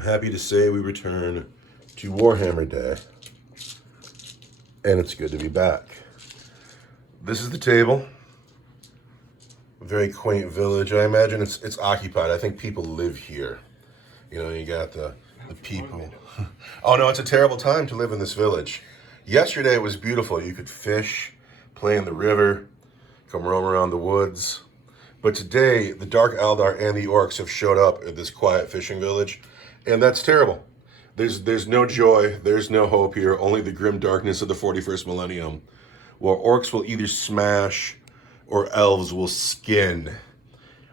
I'm happy to say we return to Warhammer Day, and it's good to be back. This is the table. A very quaint village. I imagine it's occupied. I think people live here. You know, you got the people. Oh no, it's a terrible time to live in this village. Yesterday it was beautiful. You could fish, play in the river, come roam around the woods. But today, the Dark Eldar and the Orks have showed up at this quiet fishing village, and that's terrible. There's no joy, there's no hope here, only the grim darkness of the 41st millennium, where Orks will either smash or elves will skin.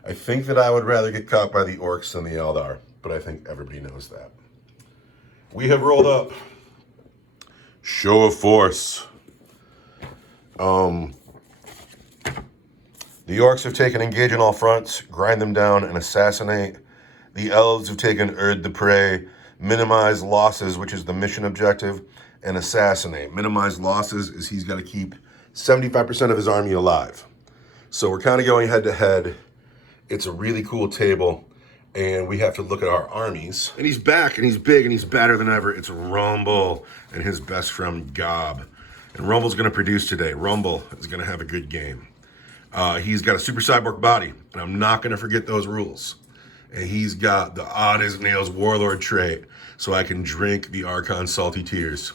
I think that I would rather get caught by the Orks than the Eldar, but I think everybody knows that. We have rolled up. Show of force. The Orks have taken engage on all fronts, grind them down, and assassinate. The elves have taken Erd the prey, minimize losses, which is the mission objective, and assassinate. Minimize losses is he's got to keep 75% of his army alive. So we're kind of going head to head. It's a really cool table, and we have to look at our armies. And he's back, and he's big, and he's badder than ever. It's Rumble and his best friend Gob. And Rumble's going to produce today. Rumble is going to have a good game. He's got a super cyborg body, and I'm not going to forget those rules. And he's got the odd as nails warlord trait, so I can drink the Archon salty tears.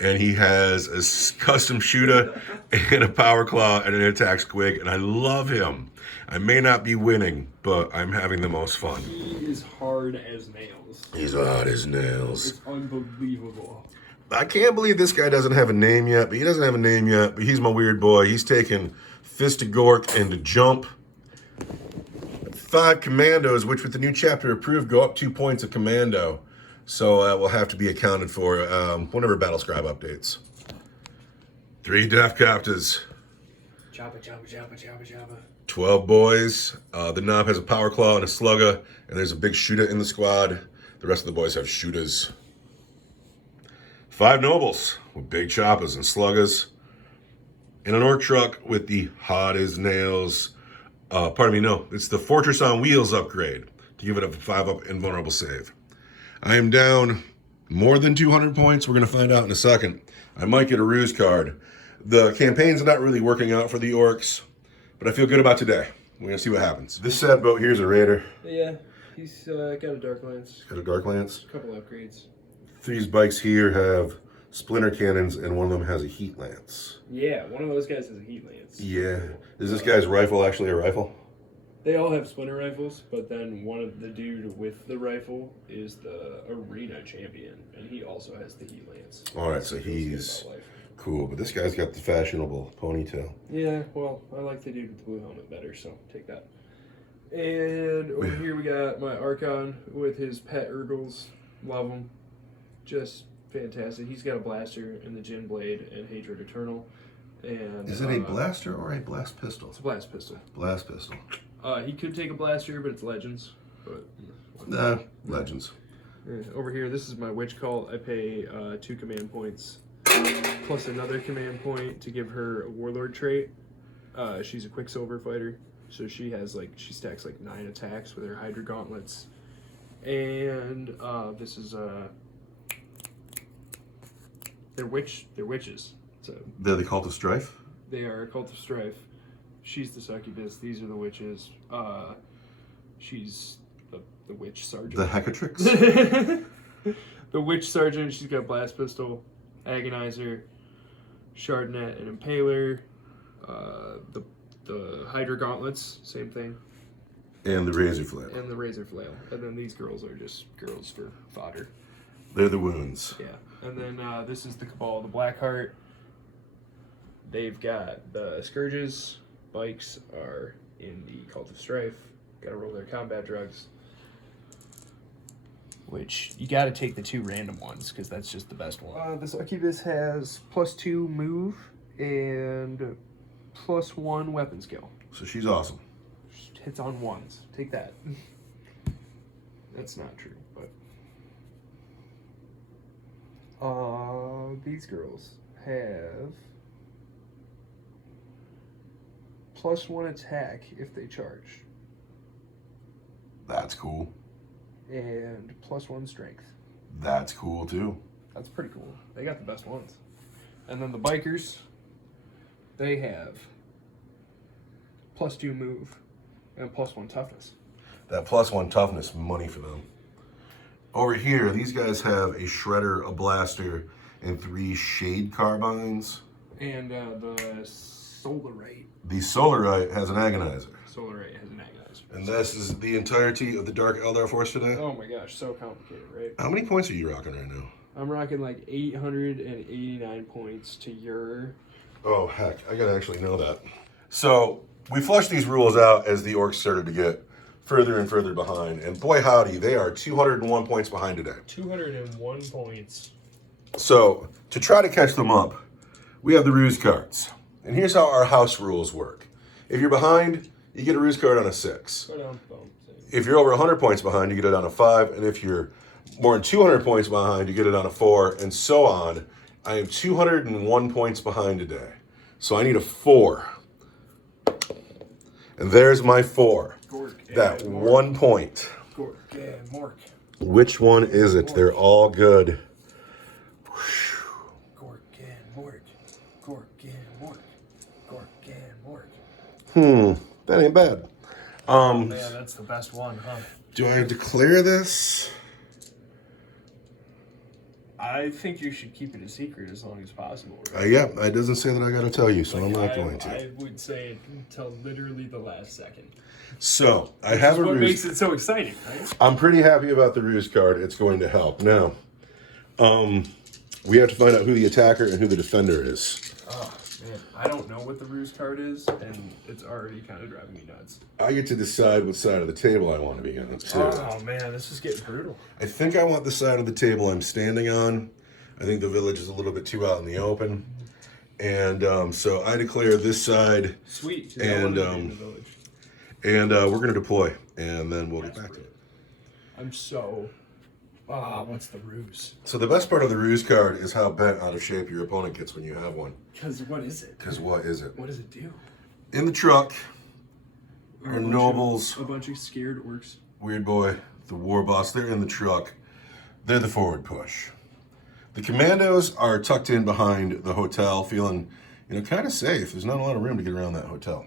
And he has a custom shooter and a power claw and an attack squig, and I love him. I may not be winning, but I'm having the most fun. He is hard as nails. He's hard as nails. It's unbelievable. I can't believe this guy doesn't have a name yet, but he doesn't have a name yet, but he's my weird boy. He's taking Fist of Gork and to jump. 5 commandos, which with the new chapter approved, go up 2 points of commando. So that will have to be accounted for whenever Battlescribe updates. 3 Death Captives. Jabba, jabba, jabba, jabba, jabba. 12 boys. The Knob has a power claw and a slugger, and there's a big shooter in the squad. The rest of the boys have shooters. 5 nobles with big choppers and sluggers. And an orc truck with the hot as nails. It's the Fortress on Wheels upgrade to give it a 5-up invulnerable save. I am down more than 200 points. We're going to find out in a second. I might get a ruse card. The campaign's not really working out for the Orks, but I feel good about today. We're going to see what happens. This sad boat here is a raider. Yeah, he's got a Dark Lance. Got a Dark Lance. A couple upgrades. These bikes here have splinter cannons, and one of them has a heat lance. Yeah, one of those guys has a heat lance. Yeah. Is this guy's rifle actually a rifle? They all have splinter rifles, but then one of the dude with the rifle is the arena champion, and he also has the heat lance. All right, so he's cool, but this guy's got the fashionable ponytail. Yeah, well, I like the dude with the blue helmet better, so take that. And over here we got my Archon with his pet Urgles. Love him. Just fantastic. He's got a blaster and the Jin Blade and Hatred Eternal. And is it a blaster or a blast pistol? It's a blast pistol. Blast pistol. He could take a blaster, but it's Legends. Legends. Over here, this is my Witch Cult. I pay 2 command points plus another command point to give her a Warlord trait. She's a Quicksilver fighter, so she stacks 9 attacks with her Hydra Gauntlets. And this is they're witches. So they're the Cult of Strife? They are a Cult of Strife. She's the succubus. These are the witches. She's the witch sergeant. The Hecatrix? The witch sergeant. She's got blast pistol, agonizer, shardnet, and impaler. The Hydra gauntlets, same thing. And the razor flail. And the razor flail. And then these girls are just girls for fodder. They're the wounds. Yeah. And then this is the Cabal, the Blackheart. They've got the Scourges. Bikes are in the Cult of Strife. Gotta roll their combat drugs. Which, you gotta take the 2 random ones, because that's just the best one. This Succubus has +2 move and +1 weapon skill. So she's awesome. She hits on 1s. Take that. That's not true, but... these girls have +1 attack if they charge. That's cool. and +1 strength. That's cool too. That's pretty cool. They got the best ones. And then the bikers, they have +2 move and +1 toughness. That +1 toughness, money for them. Over here, these guys have a shredder, a blaster, and 3 shade carbines. And the Solarite. The Solarite has an agonizer. Solarite has an agonizer. And this is the entirety of the Dark Eldar Force today. Oh my gosh, so complicated, right? How many points are you rocking right now? I'm rocking like 889 points to your... Oh, heck. I gotta actually know that. So, we flushed these rules out as the Orcs started to get further and further behind. And boy howdy, they are 201 points behind today. 201 points. So, to try to catch them up, we have the ruse cards. And here's how our house rules work. If you're behind, you get a ruse card on a 6. If you're over 100 points behind, you get it on a 5. And if you're more than 200 points behind, you get it on a 4, and so on. I am 201 points behind today. So I need a 4. And there's my 4. That 1 point. Which one is it? They're all good. That ain't bad. Man, that's the best one, huh? Do I declare this? I think you should keep it a secret as long as possible. Right? Yeah, it doesn't say that I gotta tell you, so I'm not going to. I would say it until literally the last second. So, I have a what ruse. makes it so exciting, right? I'm pretty happy about the ruse card. It's going to help. Now, we have to find out who the attacker and who the defender is. Oh, man. I don't know what the ruse card is, and it's already kind of driving me nuts. I get to decide what side of the table I want to be on, too. Oh, man, this is getting brutal. I think I want the side of the table I'm standing on. I think the village is a little bit too out in the open. And so I declare this side. Sweet. And we're going to deploy, and then we'll get back to it. I'm so... what's the ruse? So the best part of the ruse card is how bent out of shape your opponent gets when you have one. Because what is it? Because what is it? What does it do? In the truck are nobles. A bunch of scared orcs. Weird Boy, the war boss, they're in the truck. They're the forward push. The commandos are tucked in behind the hotel, feeling, kind of safe. There's not a lot of room to get around that hotel.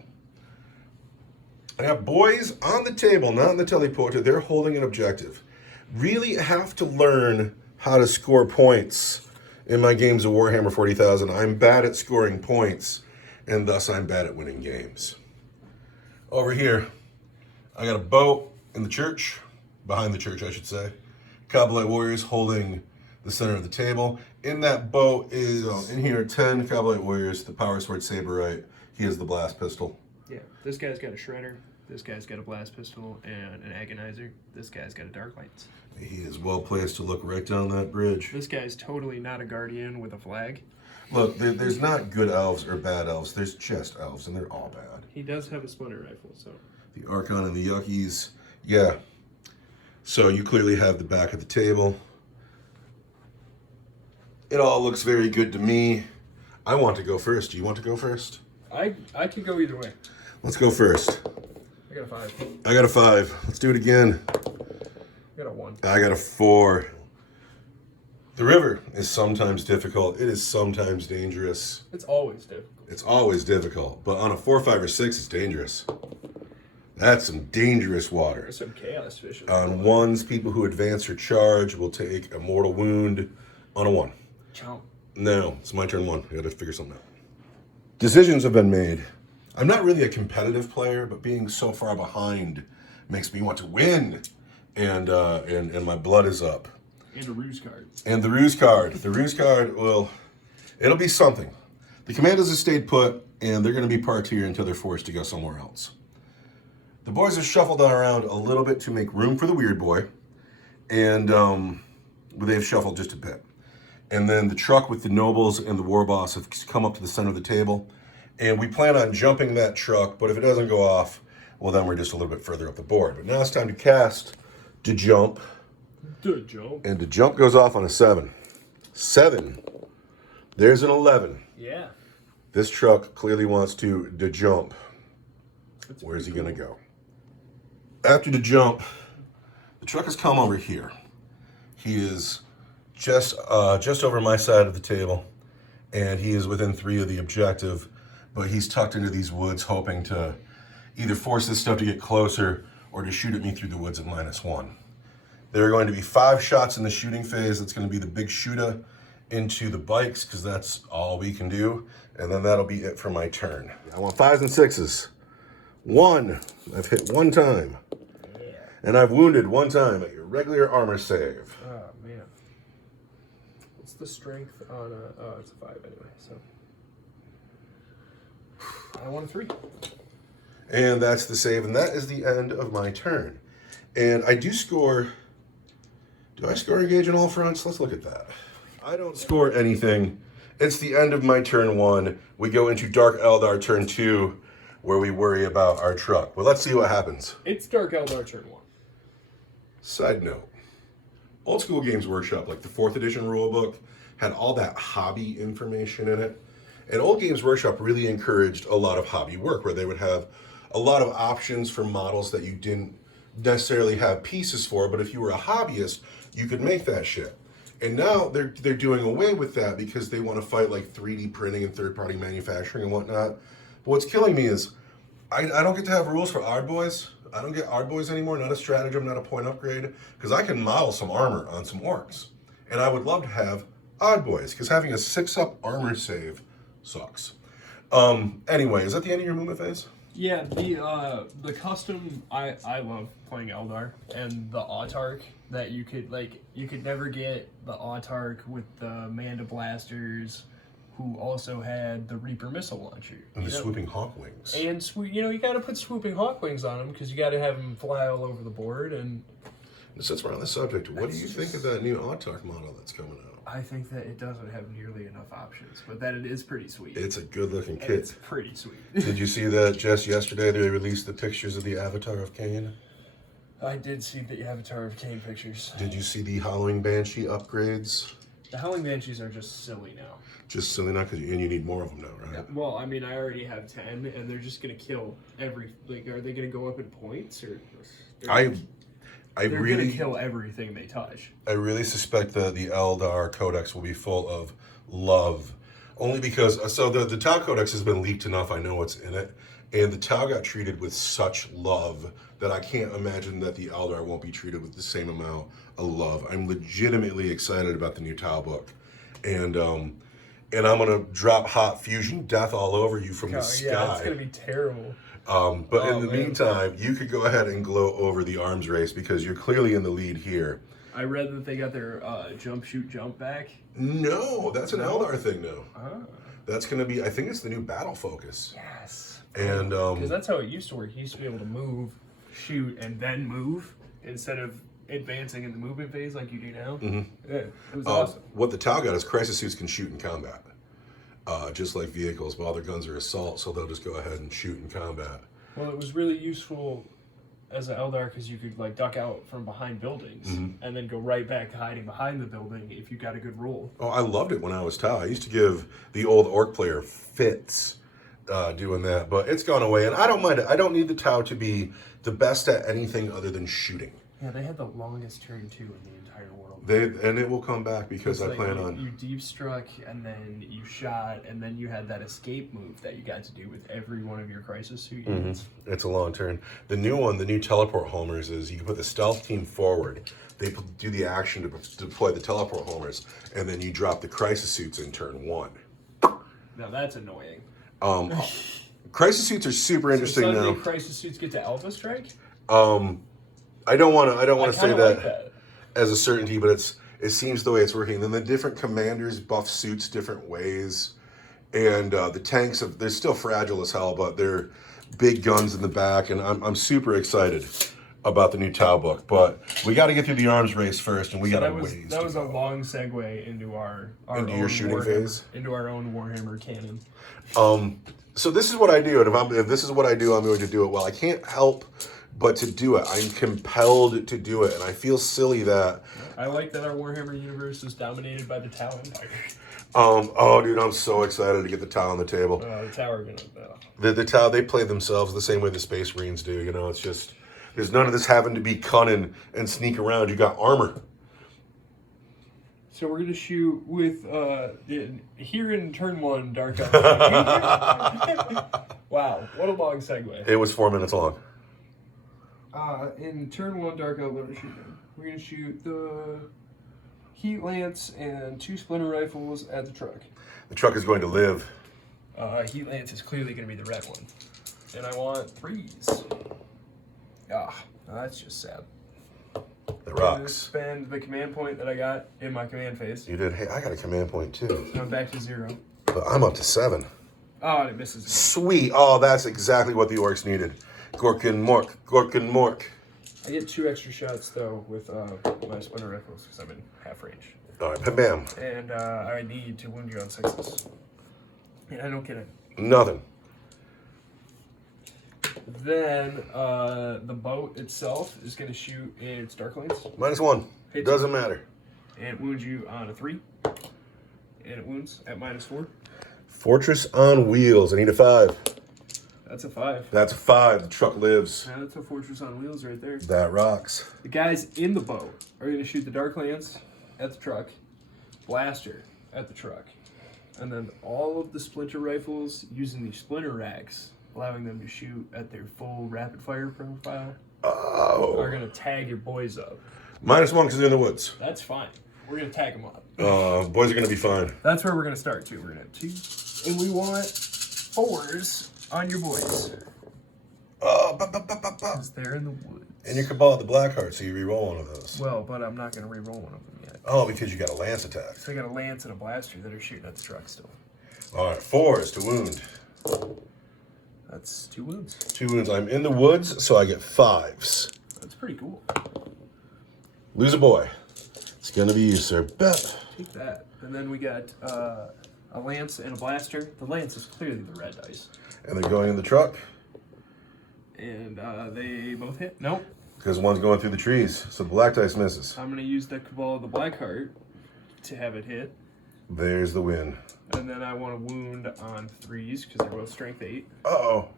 I have boys on the table, not in the teleporter. They're holding an objective. Really have to learn how to score points in my games of Warhammer 40,000. I'm bad at scoring points, and thus I'm bad at winning games. Over here, I got a boat in the church, behind the church, I should say. Kabalite warriors holding the center of the table. In that boat is, in here, 10 Kabalite warriors, the power sword Saberite. He has the blast pistol. Yeah, this guy's got a shredder. This guy's got a blast pistol and an agonizer. This guy's got a dark lights. He is well placed to look right down that bridge. This guy's totally not a guardian with a flag. Look, there's not good elves or bad elves. There's just elves, and they're all bad. He does have a splinter rifle, so. The Archon and the Yuckies. Yeah. So you clearly have the back of the table. It all looks very good to me. I want to go first. Do you want to go first? I could go either way. Let's go first. I got a 5. I got a 5. Let's do it again. I got a 1. I got a 4. The river is sometimes difficult. It is sometimes dangerous. It's always difficult. It's always difficult. But on a 4, 5, or 6, it's dangerous. That's some dangerous water. There's some chaos fishing. On 1s, people who advance or charge will take a mortal wound on a 1. Chomp. No, it's my turn 1. I gotta figure something out. Decisions have been made. I'm not really a competitive player, but being so far behind makes me want to win. And my blood is up. And a ruse card. And the ruse card. The ruse card, well, it'll be something. The commandos have stayed put, and they're going to be parked here until they're forced to go somewhere else. The boys have shuffled around a little bit to make room for the Weird Boy, and they've shuffled just a bit. And then the truck with the nobles and the war boss have come up to the center of the table, and we plan on jumping that truck, but if it doesn't go off, well, then we're just a little bit further up the board. But now it's time to cast to jump. To jump. And to jump goes off on a 7. 7. There's an 11. Yeah. This truck clearly wants to jump. That's Where's he going to go? After the jump, The truck has come over here. He is just over my side of the table, and he is within 3 of the objective, but he's tucked into these woods, hoping to either force this stuff to get closer or to shoot at me through the woods at -1. There are going to be 5 shots in the shooting phase. That's going to be the big shooter into the bikes, because that's all we can do, and then that'll be it for my turn. I want 5s and 6s. 1. I've hit 1 time. And I've wounded 1 time at your regular armor save. Oh, man. What's the strength on a... Oh, it's a 5 anyway, so... I want a 3. And that's the save, and that is the end of my turn. And I do score... Do I score engage on all fronts? Let's look at that. I don't score anything. It's the end of my turn 1. We go into Dark Eldar turn 2, where we worry about our truck. Well, let's see what happens. It's Dark Eldar turn 1. Side note, Old School Games Workshop, like the 4th edition rulebook, had all that hobby information in it. And Old Games Workshop really encouraged a lot of hobby work, where they would have a lot of options for models that you didn't necessarily have pieces for, but if you were a hobbyist, you could make that shit. And now they're doing away with that because they want to fight like 3D printing and third-party manufacturing and whatnot. But what's killing me is I don't get to have rules for Ard Boys. I don't get Ard Boys anymore, not a stratagem, not a point upgrade, because I can model some armor on some orcs. And I would love to have Ard Boys, because having a 6-up armor save sucks. Anyway, is that the end of your movement phase? Yeah, the custom, I love playing Eldar, and the Autarch that you could never get the Autarch with the Manda Blasters, who also had the Reaper missile launcher. And the Swooping Hawk Wings. And, you gotta put Swooping Hawk Wings on them, because you gotta have them fly all over the board, and... Since we're on the subject, what do you think of that new Autarch model that's coming out? I think that it doesn't have nearly enough options, but that it is pretty sweet. It's a good-looking kit. It's pretty sweet. Did you see that just yesterday they released the pictures of the Avatar of Cain? I did see the Avatar of Cain pictures. Did you see the Howling Banshee upgrades? The Howling Banshees are just silly now. Just silly now, and you need more of them now, right? Well, I mean, I already have 10, and they're just gonna kill every... Like, are they gonna go up in points, or... They're really gonna kill everything they touch. I really suspect that the Eldar Codex will be full of love. Only because, so the Tau Codex has been leaked enough, I know what's in it. And the Tau got treated with such love that I can't imagine that the Eldar won't be treated with the same amount of love. I'm legitimately excited about the new Tau book. And I'm gonna drop hot fusion death all over you from the sky. Yeah, it's gonna be terrible. But in the meantime, you could go ahead and gloat over the arms race, because you're clearly in the lead here. I read that they got their jump, shoot, jump back. No, that's an Eldar thing now. Oh. That's going to be, I think it's the new battle focus. Yes. And because that's how it used to work. You used to be able to move, shoot, and then move, instead of advancing in the movement phase like you do now. Mm-hmm. Yeah, it was awesome. What the Tau got is crisis suits can shoot in combat. Just like vehicles, but all their guns are assault, so they'll just go ahead and shoot in combat. Well, it was really useful as an Eldar because you could like duck out from behind buildings and then go right back to hiding behind the building if you got a good roll. Oh, I loved it when I was Tau. I used to give the old Orc player fits doing that, but it's gone away, and I don't mind it. I don't need the Tau to be the best at anything other than shooting. Yeah, they had the longest turn 2 in the entire world. And it will come back, because I plan on... You deep struck, and then you shot, and then you had that escape move that you got to do with every one of your crisis suit units. It's a long turn. The new one, the new teleport homers, is you can put the stealth team forward. They do the action to deploy the teleport homers, and then you drop the crisis suits in turn 1. Now that's annoying. Crisis suits are super interesting so now. Crisis suits get to Alpha Strike? I don't want to say like that as a certainty, but it seems the way it's working. Then the different commanders buff suits different ways, and the tanks they're still fragile as hell, but they're big guns in the back, and I'm super excited about the new Tau book. But we got to get through the arms race first, and we got to ways. That was a long segue into our into your shooting Warhammer, phase, into our own Warhammer canon. So this is what I do, and if this is what I do, I'm going to do it well. I can't help but to do it. I'm compelled to do it, and I feel silly that... I like that our Warhammer universe is dominated by the Tau Empire. Oh, dude, I'm so excited to get the Tau on the table. The Tau are gonna... The Tau, they play themselves the same way the Space Marines do. You know, it's just... There's none of this having to be cunning and sneak around. You got armor. So we're gonna shoot with here in turn 1, Dark Elf. Wow, what a long segue. It was 4 minutes long. In turn 1, Dark Elf, what are we shooting? We're gonna shoot the Heat Lance and 2 Splinter Rifles at the truck. The truck is going to live. Heat Lance is clearly gonna be the red one. And I want 3s. That's just sad. The rocks. Spend the command point that I got in my command phase. You did. Hey, I got a command point too. I'm back to 0. But I'm up to 7. Oh, and it misses me. Sweet. Oh, that's exactly what the orcs needed. Gorkin Mork. Gorkin Mork. I get 2 extra shots though with my Splinter Rifles because I'm in half range. All right, bam. And I need to wound you on 6s. And I don't get it. Nothing. Then the boat itself is going to shoot its Dark Lance. -1. Hits Doesn't you. matter. And it wounds you on a 3. And it wounds at -4. Fortress on wheels. I need a 5. That's a 5. That's a 5. The truck lives. Yeah, that's a Fortress on wheels right there. That rocks. The guys in the boat are going to shoot the Dark Lance at the truck, Blaster at the truck, and then all of the Splinter Rifles using these Splinter Racks, allowing them to shoot at their full rapid fire profile, are going to tag your boys up. -1 because they're in the woods. That's fine. We're going to tag them up. Boys are going to be fine. That's where we're going to start, too. We're going to have 2. And we want 4s on your boys. Because they're in the woods. And you Cabal the Blackheart, so you re-roll one of those. Well, but I'm not going to re-roll one of them yet. Oh, because you got a lance attack. So I got a Lance and a Blaster that are shooting at the truck still. All right, 4s to wound. That's 2 wounds. 2 wounds. I'm in the woods, so I get 5s. That's pretty cool. Lose a boy. It's going to be you, sir. Bet. Take that. And then we got a Lance and a Blaster. The Lance is clearly the red dice. And they're going in the truck. And they both hit. Nope. Because one's going through the trees, so the black dice misses. I'm going to use the Cabal of the Blackheart to have it hit. There's the win. And then I want to wound on 3s because they're both strength 8. Uh-oh.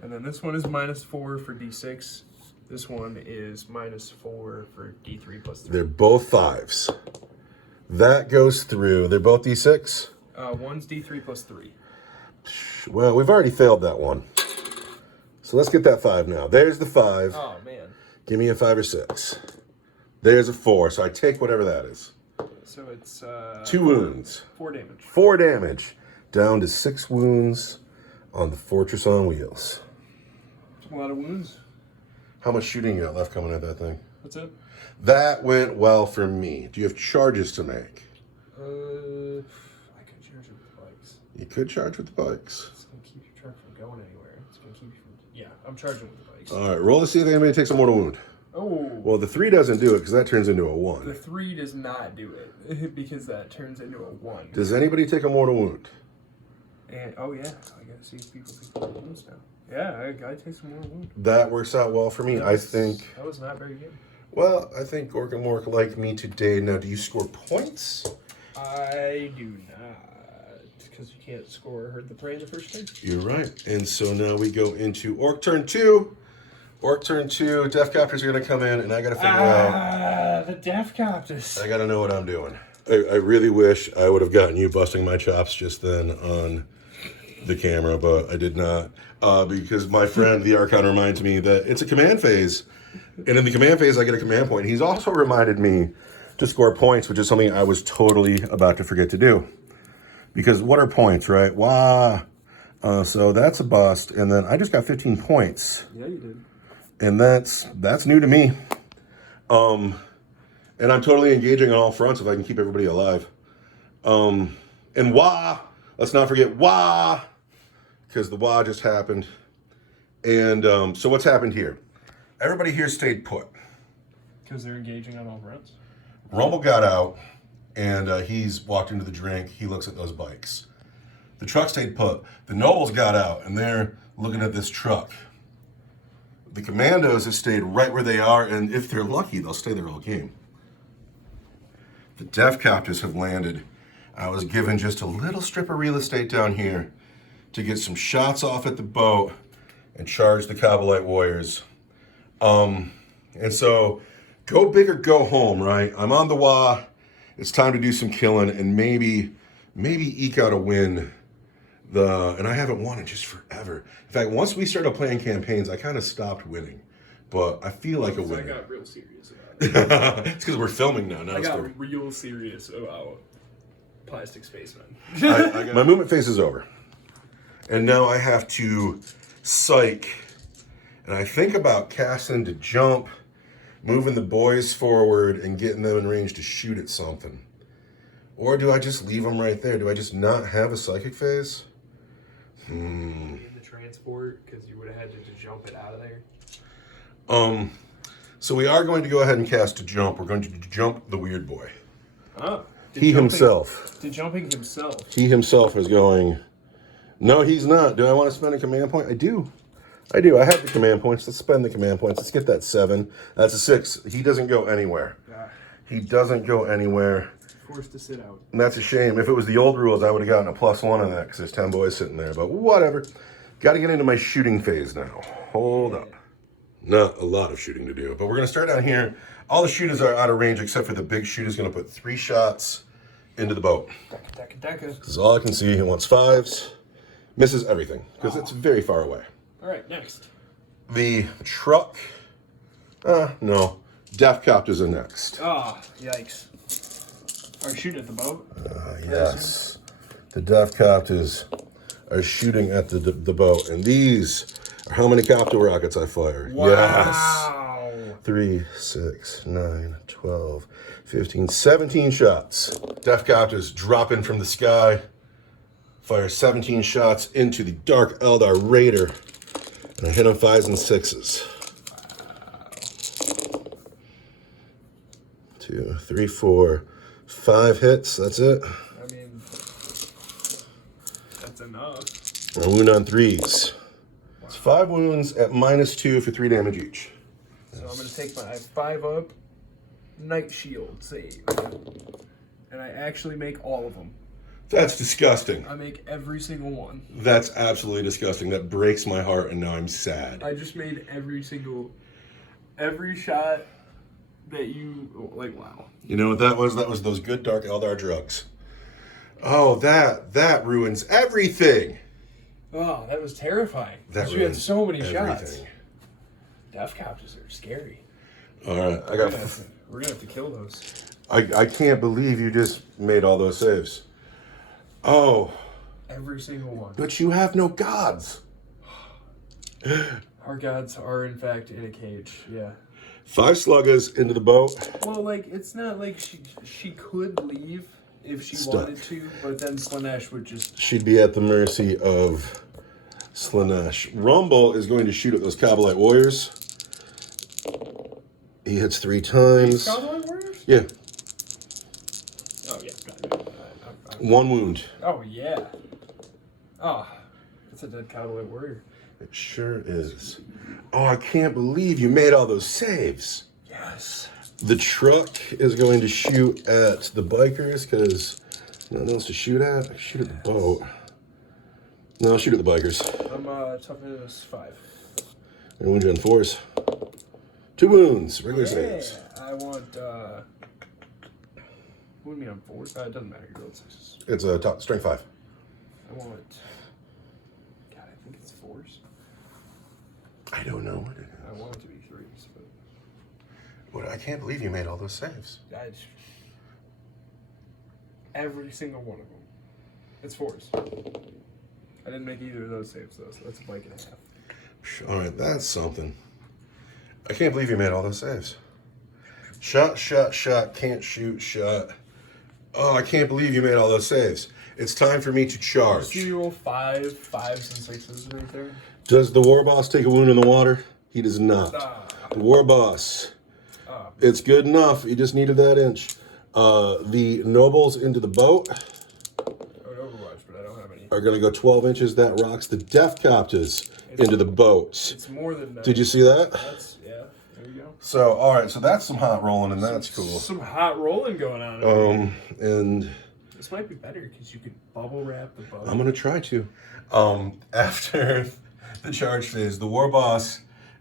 And then this one is -4 for D6. This one is -4 for D3 plus 3. They're both 5s. That goes through. They're both D6? One's D3 plus 3. Well, we've already failed that one. So let's get that 5 now. There's the 5. Oh, man. Give me a 5 or 6. There's a 4, so I take whatever that is. So it's 2 wounds. 4 damage. 4 damage. Down to 6 wounds on the Fortress on Wheels. A lot of wounds. How much shooting you got left coming at that thing? What's up? That went well for me. Do you have charges to make? I could charge it with the bikes. You could charge with the bikes. It's gonna keep your truck from going anywhere. It's gonna keep you from. Yeah, I'm charging with the bikes. All right, roll to see if anybody takes a mortal wound. Oh. Well, the 3 doesn't do it because that turns into a 1. The 3 does not do it because that turns into a 1. Does anybody take a mortal wound? And oh yeah, I gotta see if people take more wounds now. Yeah, I take some more wounds. That works out well for me. I think. That was not very good. Well, I think Gork and Mork like me today. Now, do you score points? I do not, because you can't score the prey in the first turn. You're right. And so now we go into Orc turn 2. Orc turn 2. Death Copters are going to come in, and I got to figure out. The Death Copters. I got to know what I'm doing. I really wish I would have gotten you busting my chops just then on the camera, but I did not. Because my friend, the Archon, reminds me that it's a command phase. And in the command phase, I get a command point. He's also reminded me to score points, which is something I was totally about to forget to do. Because what are points, right? Wow. So that's a bust. And then I just got 15 points. Yeah, you did. And that's new to me. And I'm totally engaging on all fronts if I can keep everybody alive. And wah! Let's not forget wah! Because the wah just happened. And so what's happened here? Everybody here stayed put. Because they're engaging on all fronts. Rumble got out, and he's walked into the drink. He looks at those bikes. The truck stayed put. The nobles got out, and they're looking at this truck. The commandos have stayed right where they are, and if they're lucky, they'll stay there all game. The Death Copters have landed. I was given just a little strip of real estate down here to get some shots off at the boat and charge the Kabbalite warriors. And so, go big or go home, right? I'm on the Wah. It's time to do some killing and maybe eke out a win. And I haven't won it just forever. In fact, once we started playing campaigns, I kind of stopped winning. But I feel like a winner. I got real serious about it. It's because we're filming now. I got real serious about plastic spacemen. My movement phase is over. And now I have to psych. And I think about casting to jump, moving the boys forward, and getting them in range to shoot at something. Or do I just leave them right there? Do I just not have a psychic phase? In the transport, because you would have had to just jump it out of there. So we are going to go ahead and cast to jump. We're going to jump the weird boy. He himself. To jumping himself. He himself is going. No, he's not. Do I want to spend a command point? I do. I have the command points. Let's spend the command points. Let's get that 7. That's a 6. He doesn't go anywhere. He doesn't go anywhere. Forced to sit out. And that's a shame. If it was the old rules, I would have gotten a +1 on that because there's 10 boys sitting there. But whatever. Got to get into my shooting phase now. Hold up. Not a lot of shooting to do. But we're going to start down here. All the shooters are out of range except for the big shooter's going to put 3 shots into the boat. Deca. This is all I can see. He wants 5s. Misses everything because it's very far away. All right, next. The truck. No. Death Copters are next. Yikes. Are you shooting at the boat? Yes. The Death Copters are shooting at the boat. And these are how many copter rockets I fire. Wow. Yes. 3, 6, 9, 12, 15, 17 shots. Death Copters drop in from the sky. Fire 17 shots into the Dark Eldar Raider. And I hit him 5s and 6s. 2, 3, 4, 5 hits. That's it. I mean, that's enough. A wound on 3s. It's 5 wounds at -2 for 3 damage each. So I'm going to take my 5 up Night Shield save. And I actually make all of them. That's disgusting. I make every single one. That's absolutely disgusting. That breaks my heart, and now I'm sad. I just made every shot that you, wow. You know what that was? That was those good Dark Eldar drugs. Oh, that ruins everything. Oh, that was terrifying. That you had so many everything. shots. Death Copters are scary. All right, We're gonna have to kill those. I can't believe you just made all those saves. Oh. Every single one. But you have no gods. Our gods are, in fact, in a cage, yeah. 5 sluggers into the boat. Well, it's not like she could leave if she Stuck. wanted to, but then Slanesh would just... She'd be at the mercy of Slanesh. Rumble is going to shoot at those Kabbalite warriors. He hits 3 times. Kabbalite warriors? Yeah. Oh, yeah. 1 wound. Oh, yeah. That's a dead Kabbalite warrior. It sure is. Oh, I can't believe you made all those saves. Yes. The truck is going to shoot at the bikers because nothing else to shoot at. I can shoot at the boat. No, I'll shoot at the bikers. I'm toughness 5. I wound you on 4s. 2 wounds. Regular saves. I want, wound me on 4s? It doesn't matter. You rolled 6s. It's a top strength 5. I want, God, I think it's 4s. I don't know what it is. I want it to be 3s, but... What? I can't believe you made all those saves. Every single one of them. It's 4s. I didn't make either of those saves, though, so that's a bike and a half. All right, that's something. I can't believe you made all those saves. Shot, can't shoot, shot. Oh, I can't believe you made all those saves. It's time for me to charge. See you roll 5s and 6s right there? Does the war boss take a wound in the water? He does not. The war boss. It's good enough. He just needed that inch. The nobles into the boat Overwatch, but I don't have any. are going to go 12 inches. That rocks the Death Copters into the boat. It's more than that. Did you see that? Yeah, there you go. So, all right. So that's some hot rolling, and that's cool. Some hot rolling going on. And this might be better because you could bubble wrap the boat. I'm going to try to. After the charge phase, the war boss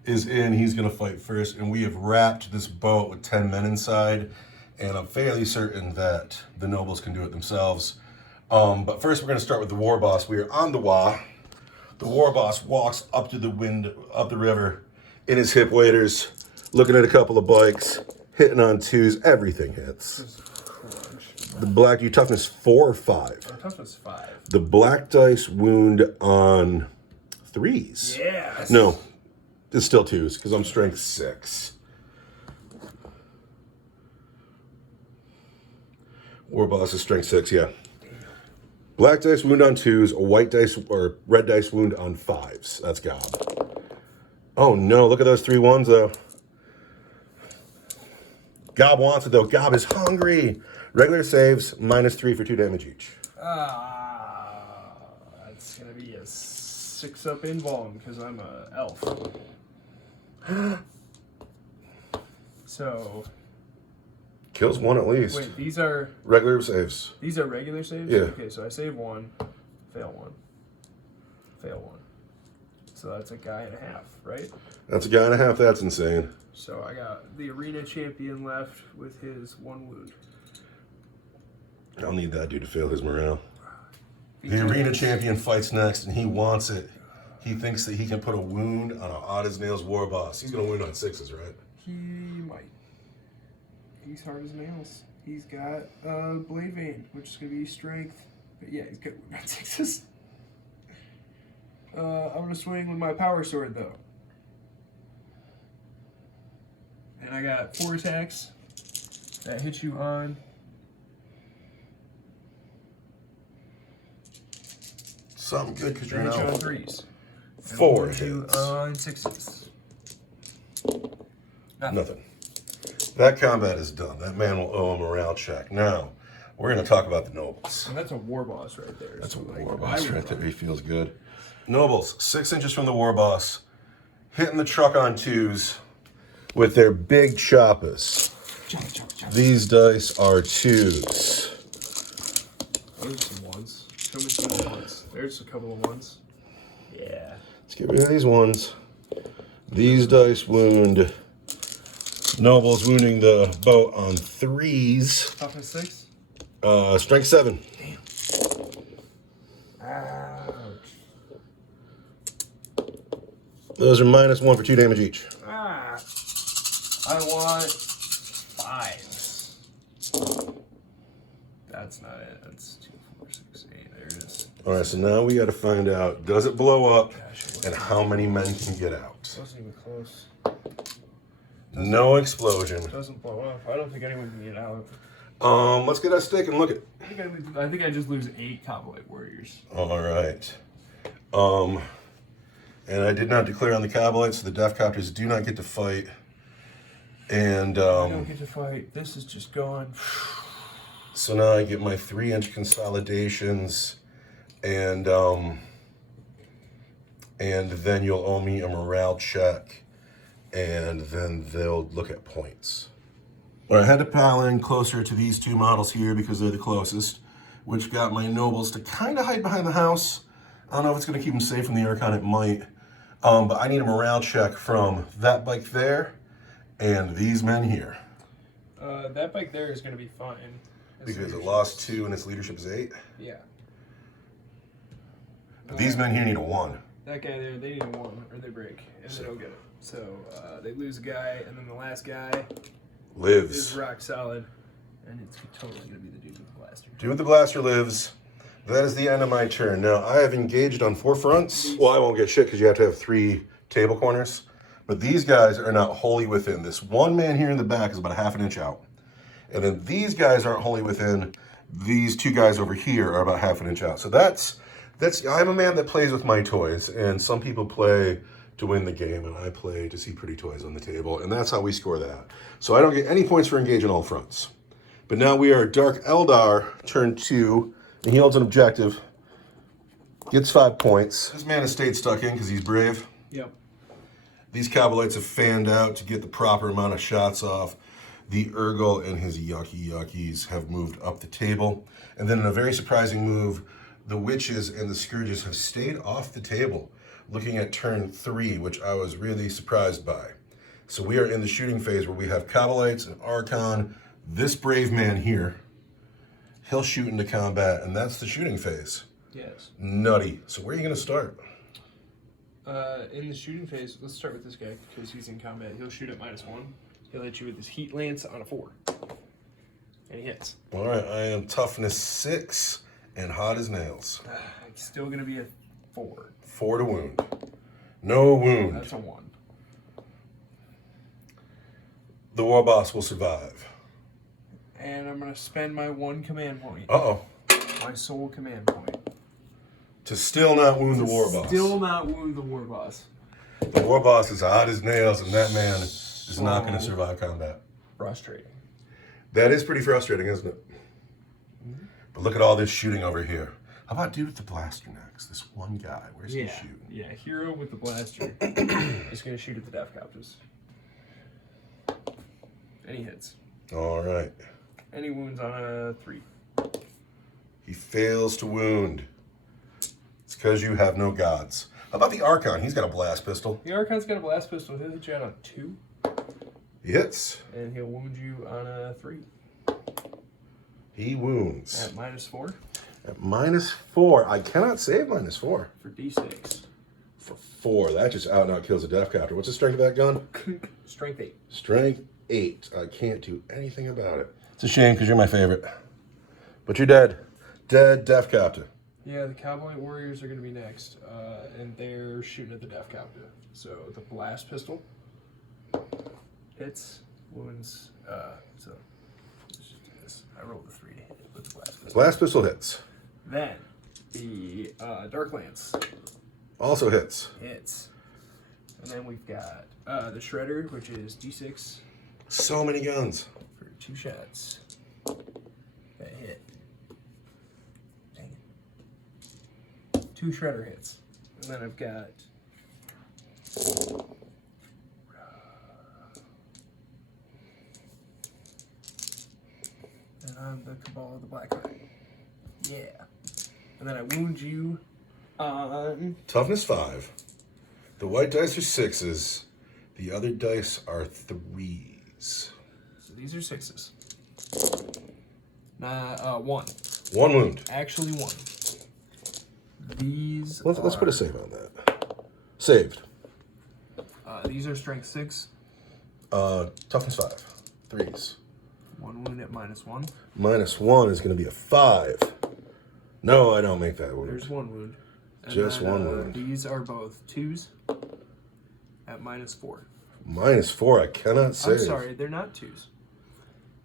is in. He's going to fight first, and we have wrapped this boat with 10 men inside, and I'm fairly certain that the nobles can do it themselves. But first, we're going to start with the war boss. We are on the Wa. The war boss walks up to the river in his hip waders, looking at a couple of bikes, hitting on 2s. Everything hits. The black, you toughness 4 or 5? Toughness 5. The black dice wound on 3s. Yeah. No, it's still 2s because I'm strength 6. War boss is strength 6, yeah. Black dice wound on 2s, a white dice or red dice wound on 5s. That's Gob. Oh no, look at those 3 1s though. Gob wants it though. Gob is hungry. Regular saves, -3 for 2 damage each. That's gonna be a 6-up invuln because I'm a elf. So Kills 1 at least. wait, these are Regular saves. regular saves? Yeah. Okay, so I save 1, fail 1, fail 1. So that's a guy and a half, right? That's a guy and a half. That's insane. So I got the arena champion left with his 1 wound. I'll need that dude to fail his morale. The arena champion fights next, and he wants it. He thinks that he can put a wound on an odd as nails war boss. He's gonna wound on 6s, right? He might. He's hard as nails. He's got Blade Vein, which is gonna be strength. But yeah, he's got wound on 6s. I'm gonna swing with my power sword though. And I got 4 attacks that hit you on. Something good because you're Hit you on out. 3s. 4 Hit you hits. on 6s. Nothing. That combat is done. That man will owe a morale check. Now, we're going to talk about the nobles. And that's a war boss right there. That's a So, war like, boss I would right there. run. He feels good. Nobles, 6 inches from the war boss, hitting the truck on 2s with their big choppas. Chop. These dice are 2s. Those are some 1s. Show me some 1s. There's a couple of 1s. Yeah. Let's get rid of these ones. These dice wound. Nobles wounding the boat on 3s. Toughness 6? Strength 7. Ouch. Those are -1 for 2 damage each. I want 5s. That's not it. That's 2, 4, 6, 8. There it is. All right, so now we got to find out, does it blow up Gosh, and how many men can get out? It wasn't even close. No explosion. It doesn't blow up. I don't think anyone can get out. Let's get a stick and look at. I think I just lose 8 Cobblite warriors. All right. And I did not declare on the Cobblites, so the Death Copters do not get to fight. And I don't get to fight. This is just gone. so now I get my 3-inch consolidations, and then you'll owe me a morale check, and then they'll look at points. Well, I had to pile in closer to these 2 models here because they're the closest, which got my nobles to kind of hide behind the house. I don't know if it's going to keep them safe from the Archon, it might. But I need a morale check from that bike there and these men here. That bike there is going to be fine. Because it lost 2 and its leadership is 8. Yeah. But these men here need a 1. That guy there, they need a 1 or they break and they don't get it. So they lose a guy, and then the last guy is Lives. rock solid, and it's totally going to be the dude with the blaster. Dude with the blaster lives. That is the end of my turn. Now, I have engaged on 4 fronts. Well, I won't get shit because you have to have 3 table corners. But these guys are not wholly within. This one man here in the back is about a ½ an inch out. And then these guys aren't wholly within. These 2 guys over here are about ½ an inch out. So that's I'm a man that plays with my toys. And some people play to win the game, and I play to see pretty toys on the table. And that's how we score that. So I don't get any points for engaging all fronts. But now we are Dark Eldar, turn 2. And he holds an objective, gets 5 points. This man has stayed stuck in because he's brave. Yep. These Cobblites have fanned out to get the proper amount of shots off. The Urgle and his yuckies have moved up the table. And then in a very surprising move, the Witches and the Scourges have stayed off the table. looking at turn 3, which I was really surprised by. So we are in the shooting phase where we have Kabalites and Archon. This brave man here, he'll shoot into combat, and that's the shooting phase. Yes. Nutty. So where are you going to start? In the shooting phase, let's start with this guy because he's in combat. He'll shoot at -1. He'll hit you with his heat lance on a 4. And he hits. All right, I am toughness 6 and hot as nails. It's still going to be a 4. 4 to wound. No wound. That's a 1. The war boss will survive. And I'm going to spend my 1 command point. Uh-oh. My sole command point. To still not wound the war boss. Still not wound the war boss. The war boss is hot as nails, and that man is not going to survive combat. Frustrating. That is pretty frustrating, isn't it? Mm-hmm. But look at all this shooting over here. How about dude with the blaster next? This one guy. Where's he shooting? Yeah, hero with the blaster is going to shoot at the Death Copters. And he hits. All right. And he wounds on a 3. He fails to wound. It's because you have no gods. How about the Archon? He's got a blast pistol. The Archon's got a blast pistol. He'll hit you on a 2. He hits. And he'll wound you on a 3. He wounds. At -4. At -4. I cannot save -4. For D6. For 4. That just out and out kills a Death Copter. What's the strength of that gun? Strength 8. Strength 8. I can't do anything about it. It's a shame because you're my favorite. But you're dead. Dead Death Copter. Yeah, the Cowboy Warriors are going to be next. And they're shooting at the Death Copter. So the blast pistol hits, wounds. So let's just do this. I rolled a 3 to hit with the blast pistol. Blast pistol hits. Then the Dark Lance Also hits. hits. And then we've got the Shredder, which is D6 So many guns. for 2 shots. That hit. Dang it. 2 Shredder hits. And then I've got and I'm the Cabal of the Black Heart. Yeah. And then I wound you on Toughness 5. The white dice are 6s. The other dice are 3s. So these are 6s. 1. 1 wound. Actually 1. These Let's put a save on that. Saved. these are strength 6. Toughness 5. 3s. 1 wound at -1. -1 is going to be a 5. No, I don't make that wound. There's 1 wound. And Just then, 1 wound. These are both 2s at -4. -4, I cannot save. I'm sorry, they're not 2s.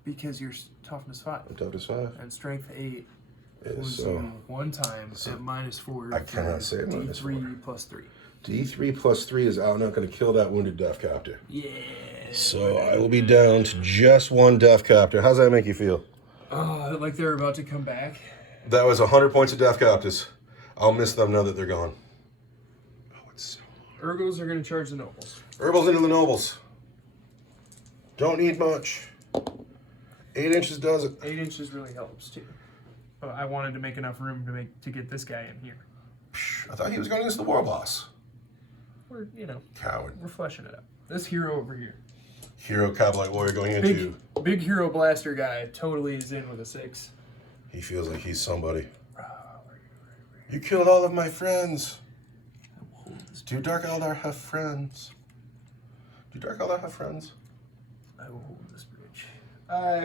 Because you're toughness 5. Toughness 5. And strength 8 Is was so. 1 time at -4. I cannot save D3 -4. plus 3. D3 plus 3 is out, not going to kill that wounded Death Copter. Yeah. So I will be down to just 1 Death Copter. How's that make you feel? Like they're about to come back. That was 100 points of Death Copters. I'll miss them now that they're gone. Oh, it's so hard. Urgos are going to charge the nobles. Herbals into the nobles. Don't need much. 8 inches does it. 8 inches really helps too. But I wanted to make enough room to get this guy in here. I thought he was going against the war boss. We're Coward. we're fleshing it out. This hero over here, Hero Kabalite Warrior going into. big hero blaster guy, totally is in with a 6. He feels like he's somebody. You killed all of my friends. Do Dark Eldar have friends? Do Dark Eldar have friends? I will hold this bridge.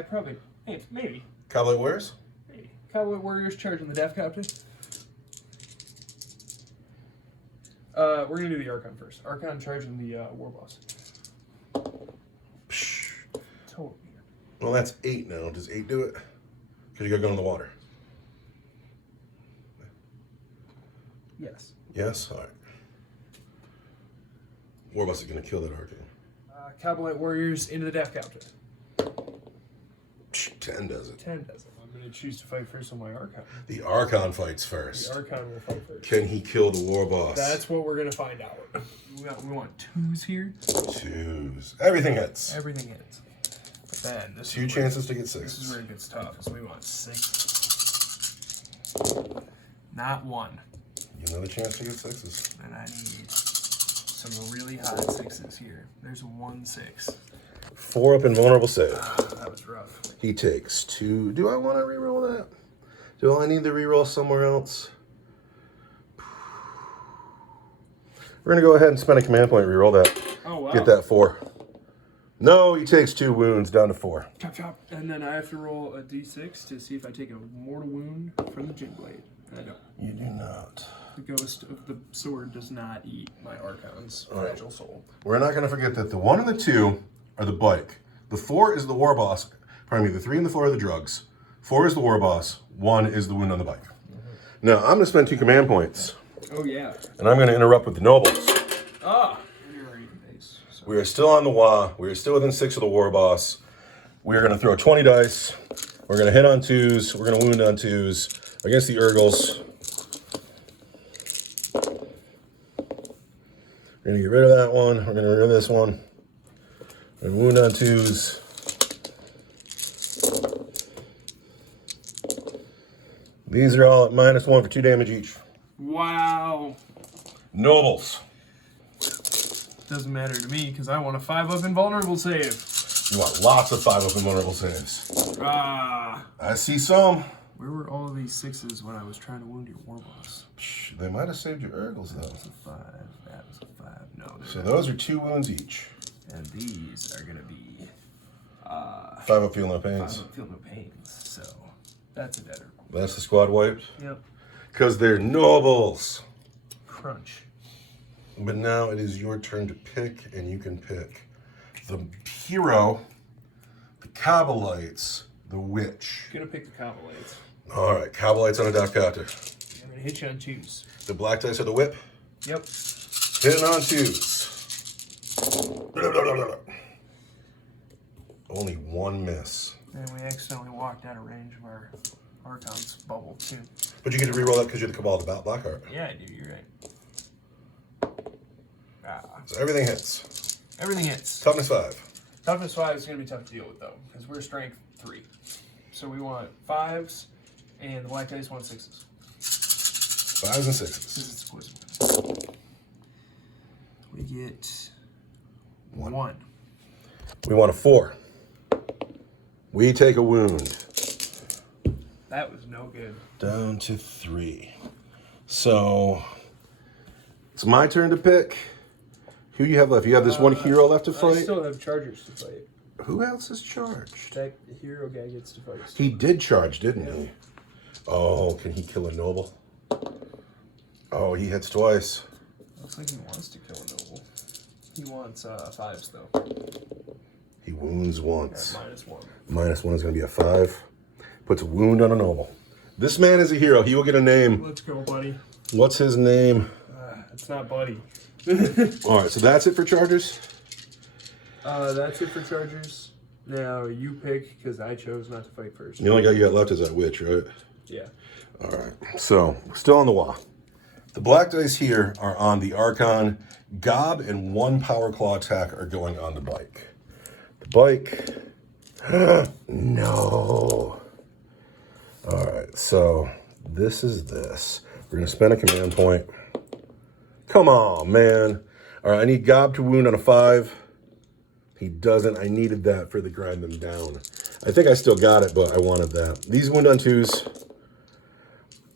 Probably. Hey, maybe. Kabalite Warriors? Maybe. Cowboy Warriors charging the Death Copter. We're gonna do the Archon first. Archon charging the War Boss. Psh. Totally. Well, that's 8 now. Does 8 do it? Because you got to go in the water. Yes. Yes? All right. War boss is going to kill that Archon. Cowboy Warriors into the Death Copter. 10 does it. 10 does it. I'm gonna choose to fight first on my Archon. The Archon fights first. The Archon will fight first. Can he kill the war boss? That's what we're gonna find out. We want 2s here. 2s. Everything hits. Everything hits. But then this 2 is where- chances to get This is 6. where it gets tough. Is we want 6. Not 1. Another chance to get 6s. And I need some really hot 6s here. There's 1 6. 4 up invulnerable save. That was rough. He takes 2. Do I want to reroll that? Do I need to reroll somewhere else? We're going to go ahead and spend a command point, reroll that. Oh, wow. Get that 4. No, he takes 2 wounds down to 4. Chop, chop. And then I have to roll a d6 to see if I take a mortal wound from the Jin Blade. I don't. You do not. The ghost of the sword does not eat my Archon's fragile soul. We're not going to forget that the 1 and the 2 are the bike. The 4 is the war boss. Pardon me, the 3 and the 4 are the drugs. 4 is the war boss. 1 is the wound on the bike. Now, I'm going to spend 2 command points. Oh, yeah. And I'm going to interrupt with the nobles. Ah! You're already in base. So. We are still on the Wa. We are still within 6 of the war boss. We are going to throw 20 dice. We're going to hit on 2s. We're going to wound on 2s against the Urgles. We're going to get rid of that one. We're going to get rid of this one. And wound on 2s. These are all at -1 for 2 damage each. Wow. Nobles. Doesn't matter to me because I want a 5-up invulnerable save. You want lots of 5-up invulnerable saves. Ah. I see some. Where were all these 6s when I was trying to wound your war boss? Psh, they might have saved your Urgles though. That was a 5. That was a 5. No. So those are 2 wounds each. And these are gonna be 5-up feel no pains. 5-up feel no pains. So that's a deader. That's the squad wiped. Yep. Because they're nobles. Crunch. But now it is your turn to pick, and you can pick the hero, the Kabbalites, the witch. Gonna pick the Kabbalites. All right, Kabbalites on a dot counter. I'm gonna hit you on 2s. The black dice are the whip. Yep. Hitting on 2s. Only 1 miss. And we accidentally walked out of range of our Archon's bubble too. But you get to reroll that because you're the Cabal of the Blackheart. Yeah, I do. You're right. Ah. So everything hits. Everything hits. Toughness 5. Toughness 5 is going to be tough to deal with, though, because we're strength 3. So we want 5s, and the black dice want 6s. 5s and 6s. This is poison. We get 1. We want a 4. We take a wound. That was no good. Down to 3. So it's my turn to pick. Who you have left? You have this one hero left to I fight? still have chargers to fight. Who else is charged? That hero guy gets to fight. He did charge, didn't he? Oh, can he kill a noble? Oh, he hits twice. Looks like he wants to kill a noble. He wants 5s, though. He wounds once. Yeah, -1. -1 is going to be a 5. Puts a wound on a noble. This man is a hero. He will get a name. Let's go, buddy. What's his name? It's not buddy. All right, so that's it for chargers? That's it for chargers. Now you pick, because I chose not to fight first. The only guy you got left is that witch, right? Yeah. All right, so still on the Wa. The black dice here are on the Archon. Gob and 1 power claw attack are going on the bike. The bike. No. All right, so this is this. We're going to spend a command point. Come on, man. All right, I need Gob to wound on a 5. He doesn't. I needed that for the grind them down. I think I still got it, but I wanted that. These wound on 2s.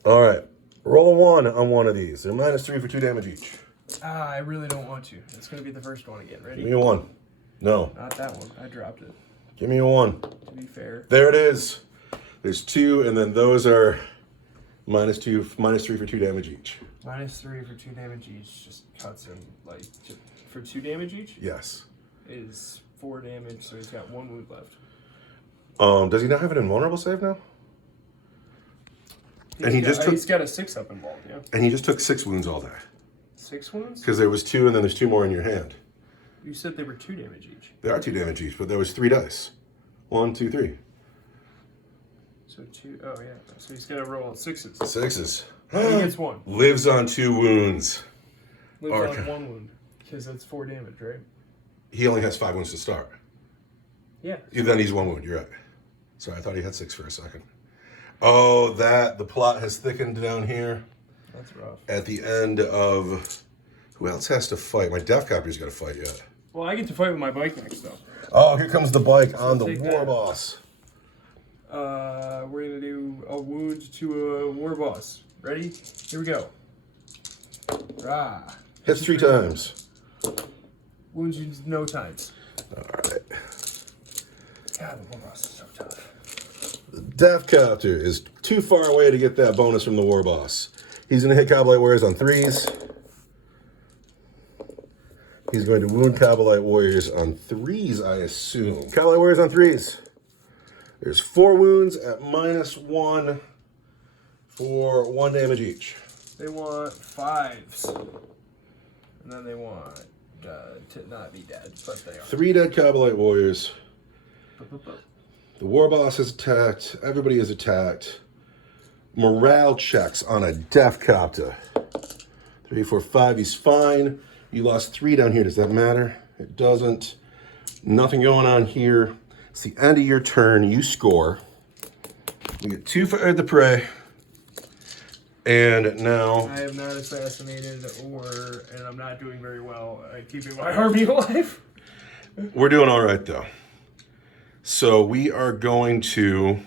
All right, roll a 1 on one of these. They're -3 for 2 damage each. I really don't want to. It's going to be the first one again. Ready? Give me a 1. No. Not that one. I dropped it. Give me a 1. To be fair. There it is. There's 2, and then those are -3 for 2 damage each. -3 for 2 damage each. Just cuts him, like, for 2 damage each? Yes. Is 4 damage, so he's got 1 wound left. Does he not have an invulnerable save now? He's got a 6-up involved, yeah. And he just took 6 wounds all day. 6 wounds? Because there was 2, and then there's 2 more in your hand. You said they were 2 damage each. There are 2 damage each, but there was 3 dice. 1, 2, 3. So 2, oh yeah. So he's got to roll 6s. 6s. He gets 1. Lives on 2 wounds. Lives Arca. on 1 wound. Because that's 4 damage, right? He only has 5 wounds to start. Yeah. Then he's 1 wound, you're right. Sorry, I thought he had 6 for a second. Oh, the plot has thickened down here. That's rough. At the end of... Who else has to fight? My Death Copter's got to fight yet. Well, I get to fight with my bike next, though. Oh, here comes the bike on the take War that. Boss. We're going to do a wound to a War Boss. Ready? Here we go. Rah. Hits 3 times. Wounds you no times. All right. God, the War Boss is so tough. The Death Copter is too far away to get that bonus from the War Boss. He's going to hit Cobblite Warriors on 3s. He's going to wound Cobblite Warriors on 3s, I assume. Cobblite Warriors on 3s. There's 4 wounds at -1 for 1 damage each. They want 5s. And then they want to not be dead, but they are. 3 dead Cobblite Warriors. The War Boss is attacked. Everybody is attacked. Morale checks on a Death Copter. 3, 4, 5. He's fine. You lost 3 down here. Does that matter? It doesn't. Nothing going on here. It's the end of your turn. You score. You get 2 for Aide de Prey. And now... I have not assassinated and I'm not doing very well at keeping my army alive. We're doing all right, though. So we are going to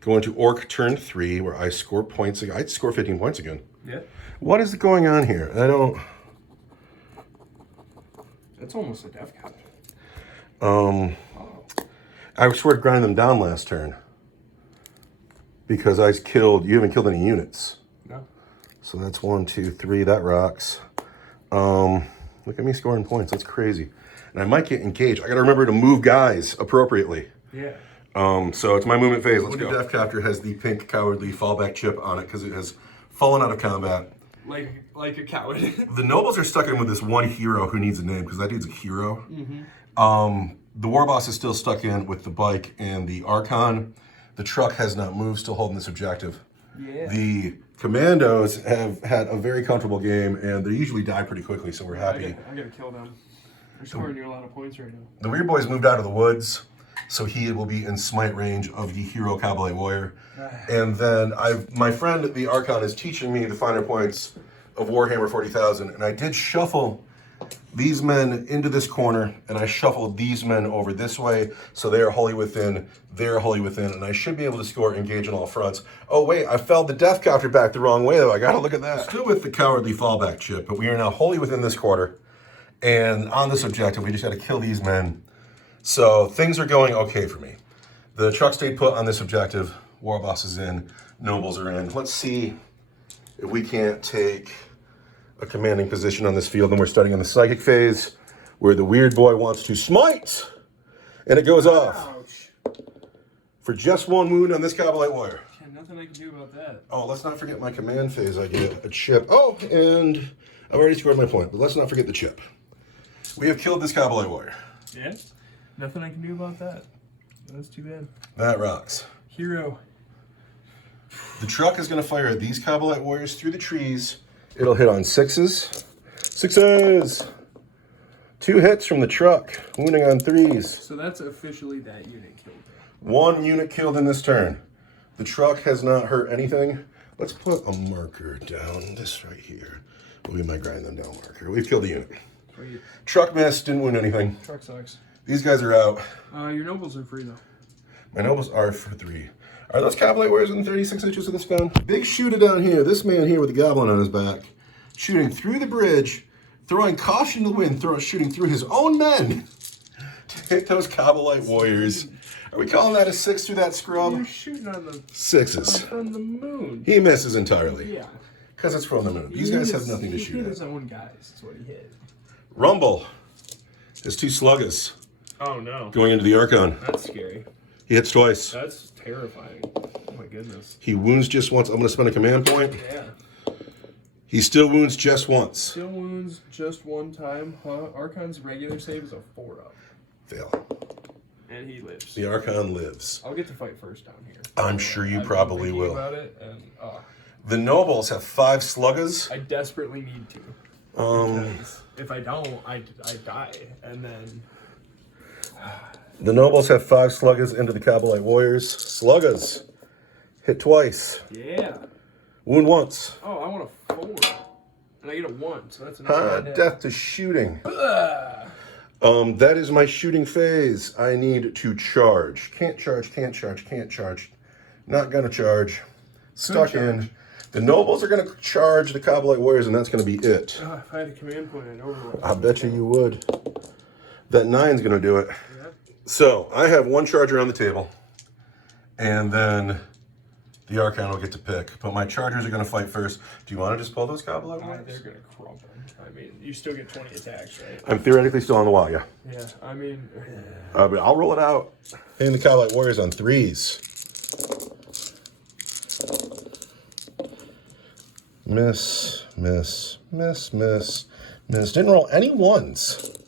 go into Orc turn 3, where I score points again. I'd score 15 points again. Yeah. What is going on here? I don't... That's almost a Death Copter. I swear to grind them down last turn. Because I killed... You haven't killed any units. No. So that's 1, 2, 3. That rocks. Look at me scoring points. That's crazy. And I might get engaged. I got to remember to move guys appropriately. Yeah. So it's my movement phase. Let's go. Death Copter has the pink cowardly fallback chip on it because it has fallen out of combat. Like a coward. The nobles are stuck in with this one hero who needs a name because that dude's a hero. Mm-hmm. The War Boss is still stuck in with the bike and the Archon. The truck has not moved, still holding this objective. Yeah. The Commandos have had a very comfortable game and they usually die pretty quickly, so we're happy. I gotta kill them. They're scoring you a lot of points right now. The Weird Boy's moved out of the woods, so he will be in smite range of the hero Cobblite Warrior. And then my friend, the Archon, is teaching me the finer points of Warhammer 40,000, and I did shuffle these men into this corner, and I shuffled these men over this way, so they are wholly within, they're wholly within, and I should be able to score engage on all fronts. Oh wait, I fell the Death Copter back the wrong way though, I gotta look at that. Still with the cowardly fallback chip, but we are now wholly within this quarter, and on this objective, we just gotta kill these men. So things are going okay for me. The truck stayed put on this objective, War Boss is in, Nobles are in. Let's see if we can't take a commanding position on this field. And we're starting in the psychic phase where the Weird Boy wants to smite. And it goes off. Ouch. For just 1 wound on this Cobblite Warrior. Yeah, nothing I can do about that. Oh, let's not forget my command phase. I get a chip. Oh, and I've already scored my point, but let's not forget the chip. We have killed this Cobblite Warrior. Yeah? Nothing I can do about that. That's too bad. That rocks. Hero. The truck is going to fire at these Cobblite Warriors through the trees. It'll hit on 6s. 6s! 2 hits from the truck, wounding on 3s. So that's officially that unit killed. 1 unit killed in this turn. The truck has not hurt anything. Let's put a marker down. This right here will be my grind them down marker. We've killed a unit. Sweet. Truck missed, didn't wound anything. Truck sucks. These guys are out. Your nobles are free though. My nobles are for 3. Are those Cobblite Warriors within 36 inches of this gun? Big shooter down here. This man here with the goblin on his back. Shooting through the bridge, throwing caution to the wind, shooting through his own men to hit those Cobblite Warriors. Are we calling that a 6 through that scrub? You're shooting on the 6s. from the moon. He misses entirely. Yeah. Because it's from the moon. These guys have nothing to shoot He hit at. his own guys. That's what he hit. Rumble. His 2 sluggers Oh no. going into the Archon. That's scary. He hits twice. That's terrifying. Oh my goodness. He wounds just once. I'm going to spend a command point. Yeah. He still wounds just once. Still wounds just 1 time. Archon's regular save is a 4-up. Fail. And he lives. The Archon lives. I'll get to fight first down here. I'm sure you I've been probably thinking will. About it and, The Nobles have 5 sluggers. I desperately need to. Because if I don't, I die. And then... The Nobles have 5 sluggers into the Cobblite Warriors. Sluggers. Hit twice. Yeah. Wound once. Oh, I want a 4. And I get a 1, so that's another Death to shooting. That is my shooting phase. I need to charge. Can't charge, can't charge, can't charge. Not gonna charge. Stuck in. The nobles are gonna charge the Kabbalite warriors, and that's gonna be it. Oh, if I had a command point, I'd overlap. I bet you would. That 9's gonna do it. Yeah. So I have one charger on the table, and then the Archon will get to pick. But my chargers are gonna fight first. Do you want to just pull those Kabbalite warriors? They're gonna crumple. I mean, you still get 20 attacks, right? I'm theoretically still on the wall, yeah. Yeah, I mean... But I'll roll it out. Hitting the Kabbalite warriors on 3s. Miss, miss, miss, miss, miss. Didn't roll any 1s.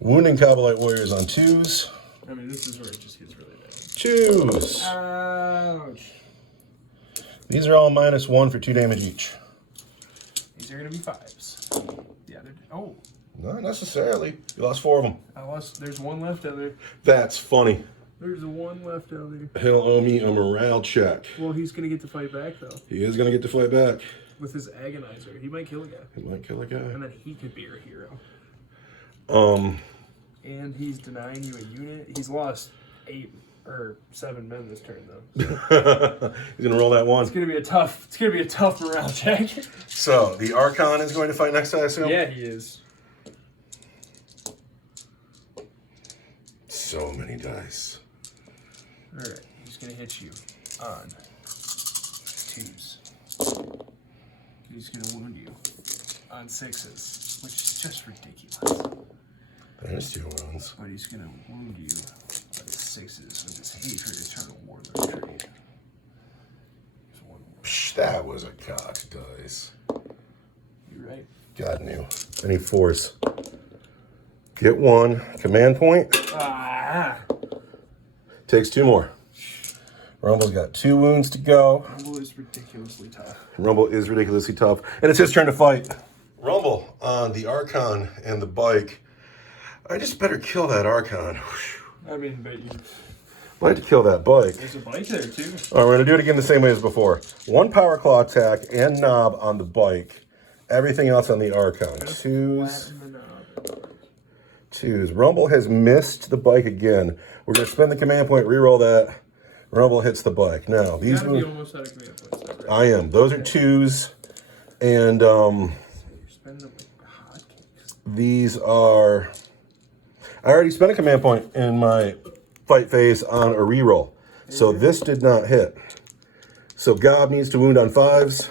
Wounding Kabbalite warriors on 2s. I mean, this is where it just gets really bad. 2s. Ouch. These are all -1 for 2 damage each. These are gonna be 5s. Yeah, they're... Oh. Not necessarily. You lost 4 of them. I lost... There's 1 left out there. That's funny. There's a 1 left out there. He'll owe me a morale check. Well, he's gonna get to fight back, though. He is going to get to fight back. With his agonizer. He might kill a guy. He might kill a guy. And then he could be your hero. And he's denying you a unit. He's lost 8 or 7 men this turn, though. He's going to roll that 1. It's gonna be a tough morale check. So, the Archon is going to fight next, I assume? Yeah, he is. So many dice. Alright, he's gonna hit you on 2s. He's gonna wound you on 6s, which is just ridiculous. There's 2 wounds. But he's gonna wound you on 6s with his hatred eternal warlord trait. Psh, that was a cocked dice. You're right. God knew. I need 4s. Get 1. Command point. Ah! Takes 2 more. Rumble's got 2 wounds to go. Rumble is ridiculously tough. Rumble is ridiculously tough. And it's his turn to fight. Rumble on the Archon and the bike. I just better kill that Archon. I mean, but you... I'd like to kill that bike. There's a bike there, too. All right, we're going to do it again the same way as before. 1 power claw attack and knob on the bike. Everything else on the Archon. 2s. 2s. Rumble has missed the bike again. We're going to spend the command point, reroll that. Rumble hits the bike. Now, these... You gotta be almost out of command points, though, right? I am. Those are 2s. And, You're spending them like hotcakes. these are... I already spent a command point in my fight phase on a reroll. So this did not hit. So Gob needs to wound on 5s.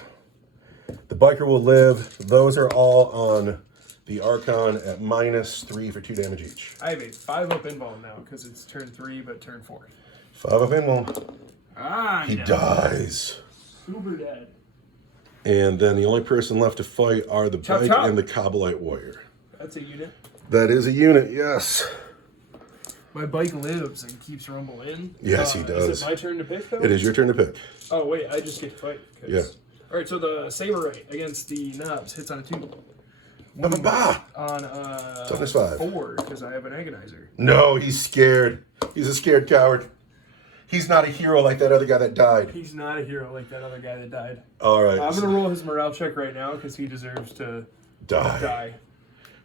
The biker will live. Those are all on the Archon at -3 for 2 damage each. I have a 5-up invuln now, because it's turn 3, but turn 4. 5 of invuln. Ah, He dies. Super dead. And then the only person left to fight are the Chop, bike chop. and the Kabbalite warrior. That's a unit. That is a unit, yes. My bike lives and keeps Rumble in. Yes, he does. Is it my turn to pick, though? It is your turn to pick. Oh, wait, I just get to fight. Yeah. All right, so the Saberite against the Knobs hits on a 2. Bah! On Toughness 5. 4, because I have an Agonizer. No, he's scared. He's a scared coward. He's not a hero like that other guy that died. He's not a hero like that other guy that died. All right. I'm going to roll his morale check right now, because he deserves to die.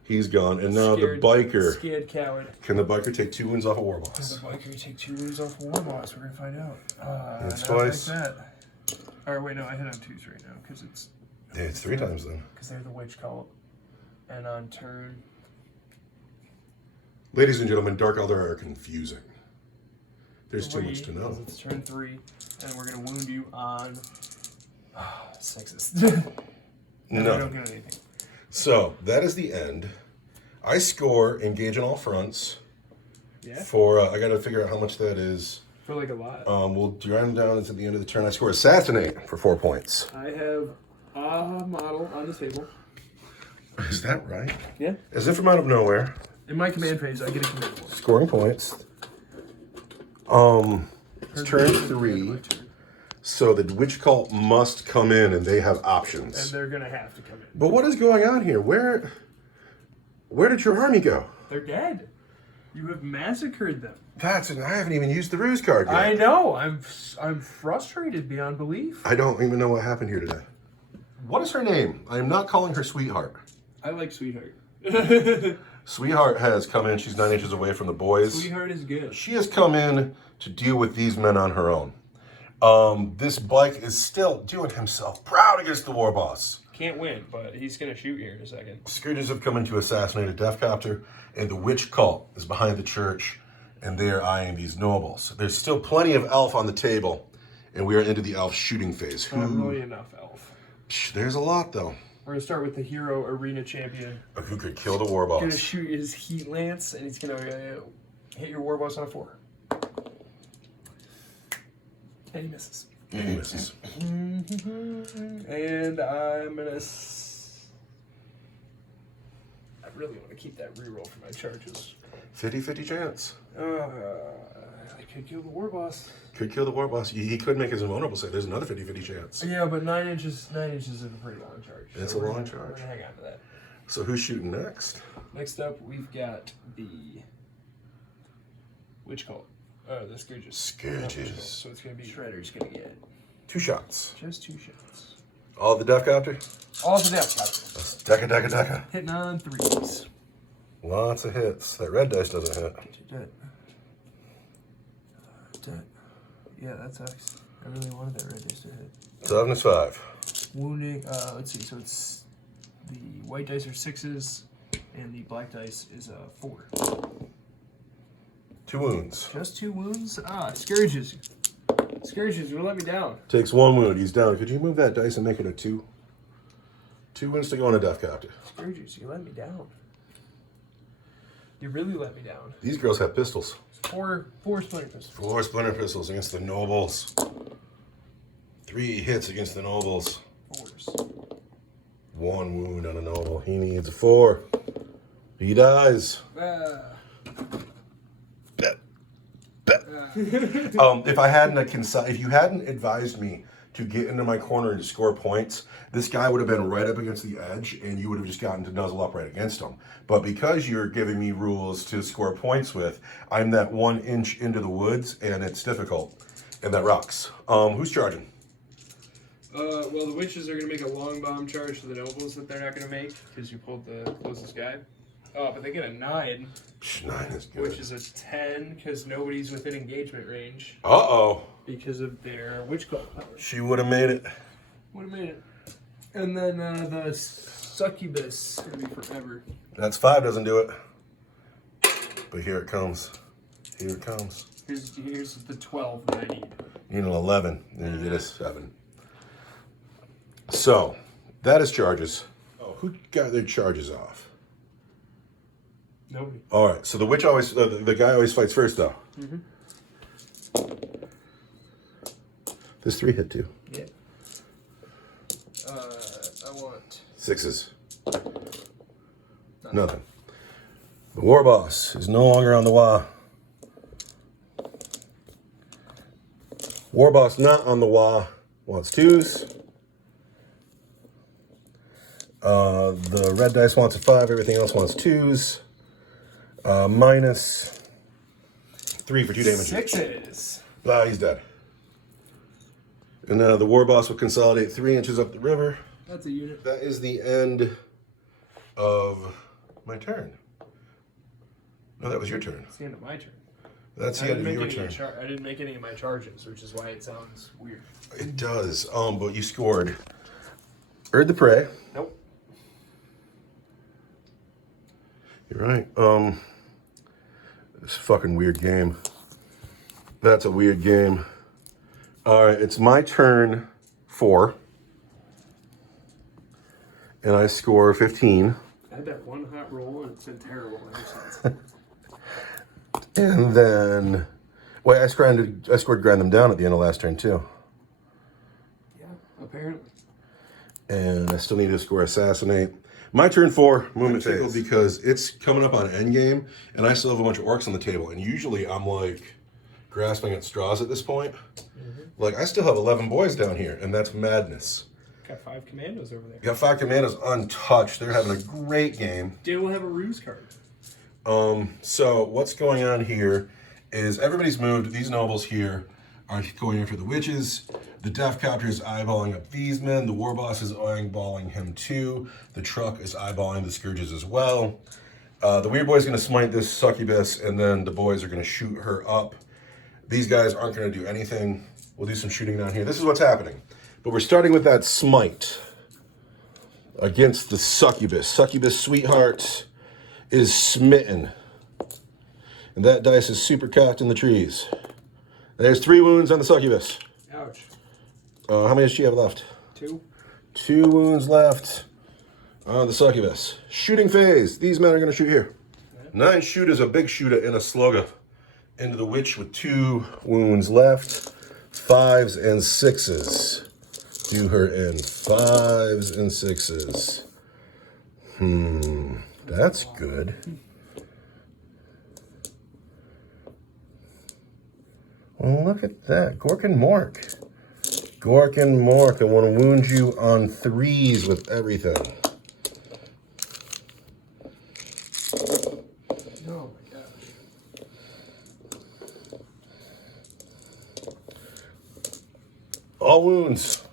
He's gone. And now Scared, the biker. Scared coward. Can the biker take 2 wounds off a war Can boss? the biker take 2 wounds off War Boss? We're going to find out. That's not twice. Like that. Or wait, no, I hit on 2s right now, because it's... Yeah, it's 3 times then. Because they're the witch cult. And on turn... Ladies and gentlemen, Dark Elder are confusing. There's too much to 3, know. It's turn 3, and we're going to wound you on... 6s. I don't get anything. So, that is the end. I score engage on all fronts. Yeah? For, I got to figure out how much that is. For like a lot. We'll drive them down. It's at the end of the turn. I score assassinate for 4 points. I have a model on the table. Is that right? Yeah. As if from out of nowhere. In my command phase, I get a command point. Scoring points. It's turn 3. So the witch cult must come in and they have options. And they're going to have to come in. But what is going on here? Where did your army go? They're dead. You have massacred them. I haven't even used the ruse card yet. I know. I'm frustrated beyond belief. I don't even know what happened here today. What is her name? I am not calling her Sweetheart. I like Sweetheart. Sweetheart has come in. She's 9 inches away from the boys. Sweetheart is good. She has come in to deal with these men on her own. This bike is still doing himself proud against the war boss. Can't win, but he's going to shoot here in a second. Scourges have come in to assassinate a death copter, and the witch cult is behind the church, and they're eyeing these nobles. There's still plenty of elf on the table, and we are into the elf shooting phase. Not really enough elf. There's a lot, though. We're going to start with the hero arena champion. Who could kill the war boss? He's going to shoot his heat lance, and he's going to hit your war boss on a 4. And he misses. Yeah, he misses. And I'm going to... I really want to keep that reroll for my charges. 50-50 chance. I could kill the war boss. Could kill the war boss. He could make his invulnerable save. There's another 50-50 chance. Yeah, but 9 inches is a pretty long charge. It's so a long We're charge. gonna hang on to that. So who's shooting next? Next up, we've got the witch cult. The Scourges. Scourges. So it's gonna be Shredder's gonna get 2 shots. just 2 shots. All the death copter? All the death captures. Deca. Hitting on 3s. Lots of hits. That red dice doesn't hit. Get your dead. Dead. Yeah, that sucks. I really wanted that red dice to hit. 7 is 5. Wounding. Let's see. So it's the white dice are 6s, and the black dice is a 4. 2 wounds. Just 2 wounds. Scourges. Scourges, you let me down. Takes 1 wound. He's down. Could you move that dice and make it a 2? 2 wounds to go on a death copter. Scourges, you let me down. You really let me down. These girls have pistols. 4 splinter pistols. 4 splinter pistols against the nobles. 3 hits against the nobles. 4s. 1 wound on a noble. He needs a 4. He dies. If I hadn't if you hadn't advised me to get into my corner and score points, this guy would have been right up against the edge, and you would have just gotten to nuzzle up right against him. But because you're giving me rules to score points with, I'm that 1 inch into the woods, and it's difficult, and that rocks. Who's charging? Well, the witches are going to make a long bomb charge to the nobles that they're not going to make, because you pulled the closest guy. Oh, but they get a 9. 9 is good. Which is a 10, because nobody's within engagement range. Uh-oh. Because of their witch cult power. She would have made it. Would have made it. And then the succubus is going to be forever. That's 5, doesn't do it. But here it comes. Here it comes. Here's the 12 that I need. You need an 11, then you get a 7. So, that is charges. Oh, who got their charges off? Nobody. All right, so the witch always, the guy always fights first, though. Mm-hmm. This 3 hit too. Yeah. I want 6s. Nothing. The war boss is no longer on the wah. War boss not on the wah. Wants 2s. The red dice wants a 5. Everything else wants 2s. Minus 3 for 2 damage. 6s. He's dead. And the war boss will consolidate 3 inches up the river. That's a unit. That is the end of my turn. No, that was your turn. It's the end of my turn. That's the end of your turn. I didn't make any of my charges, which is why it sounds weird. It does. But you scored. Erd the Prey. Nope. You're right. It's a fucking weird game. That's a weird game. All right, it's my turn 4. And I score 15. I had that one hot roll and it's been terrible ever since. And then, wait, I scored grind them down at the end of last turn too. Yeah, apparently. And I still need to score assassinate. My turn 4, movement phase, because it's coming up on endgame, and I still have a bunch of orcs on the table. And usually I'm like grasping at straws at this point. Mm-hmm. Like I still have 11 boys down here, and that's madness. Got 5 commandos over there. Got 5 commandos untouched. They're having a great game. They will have a ruse card. So what's going on here is everybody's moved. These nobles here are going after the witches. The Death Copter is eyeballing up these men. The War Boss is eyeballing him too. The truck is eyeballing the Scourges as well. The Weird Boy's going to smite this succubus, and then the boys are going to shoot her up. These guys aren't going to do anything. We'll do some shooting down here. This is what's happening. But we're starting with that smite against the succubus. Succubus Sweetheart is smitten. And that dice is super cocked in the trees. There's 3 wounds on the succubus. Ouch. How many does she have left? 2. 2 wounds left on the succubus. Shooting phase. These men are going to shoot here. 9 shooters, a big shooter in a slugger. Into the witch with 2 wounds left. 5s and 6s. Do her in. 5s and 6s. That's good. Well, look at that. Gork and Mork. Gork and Mork. I want to wound you on 3s with everything. Oh my gosh. All wounds.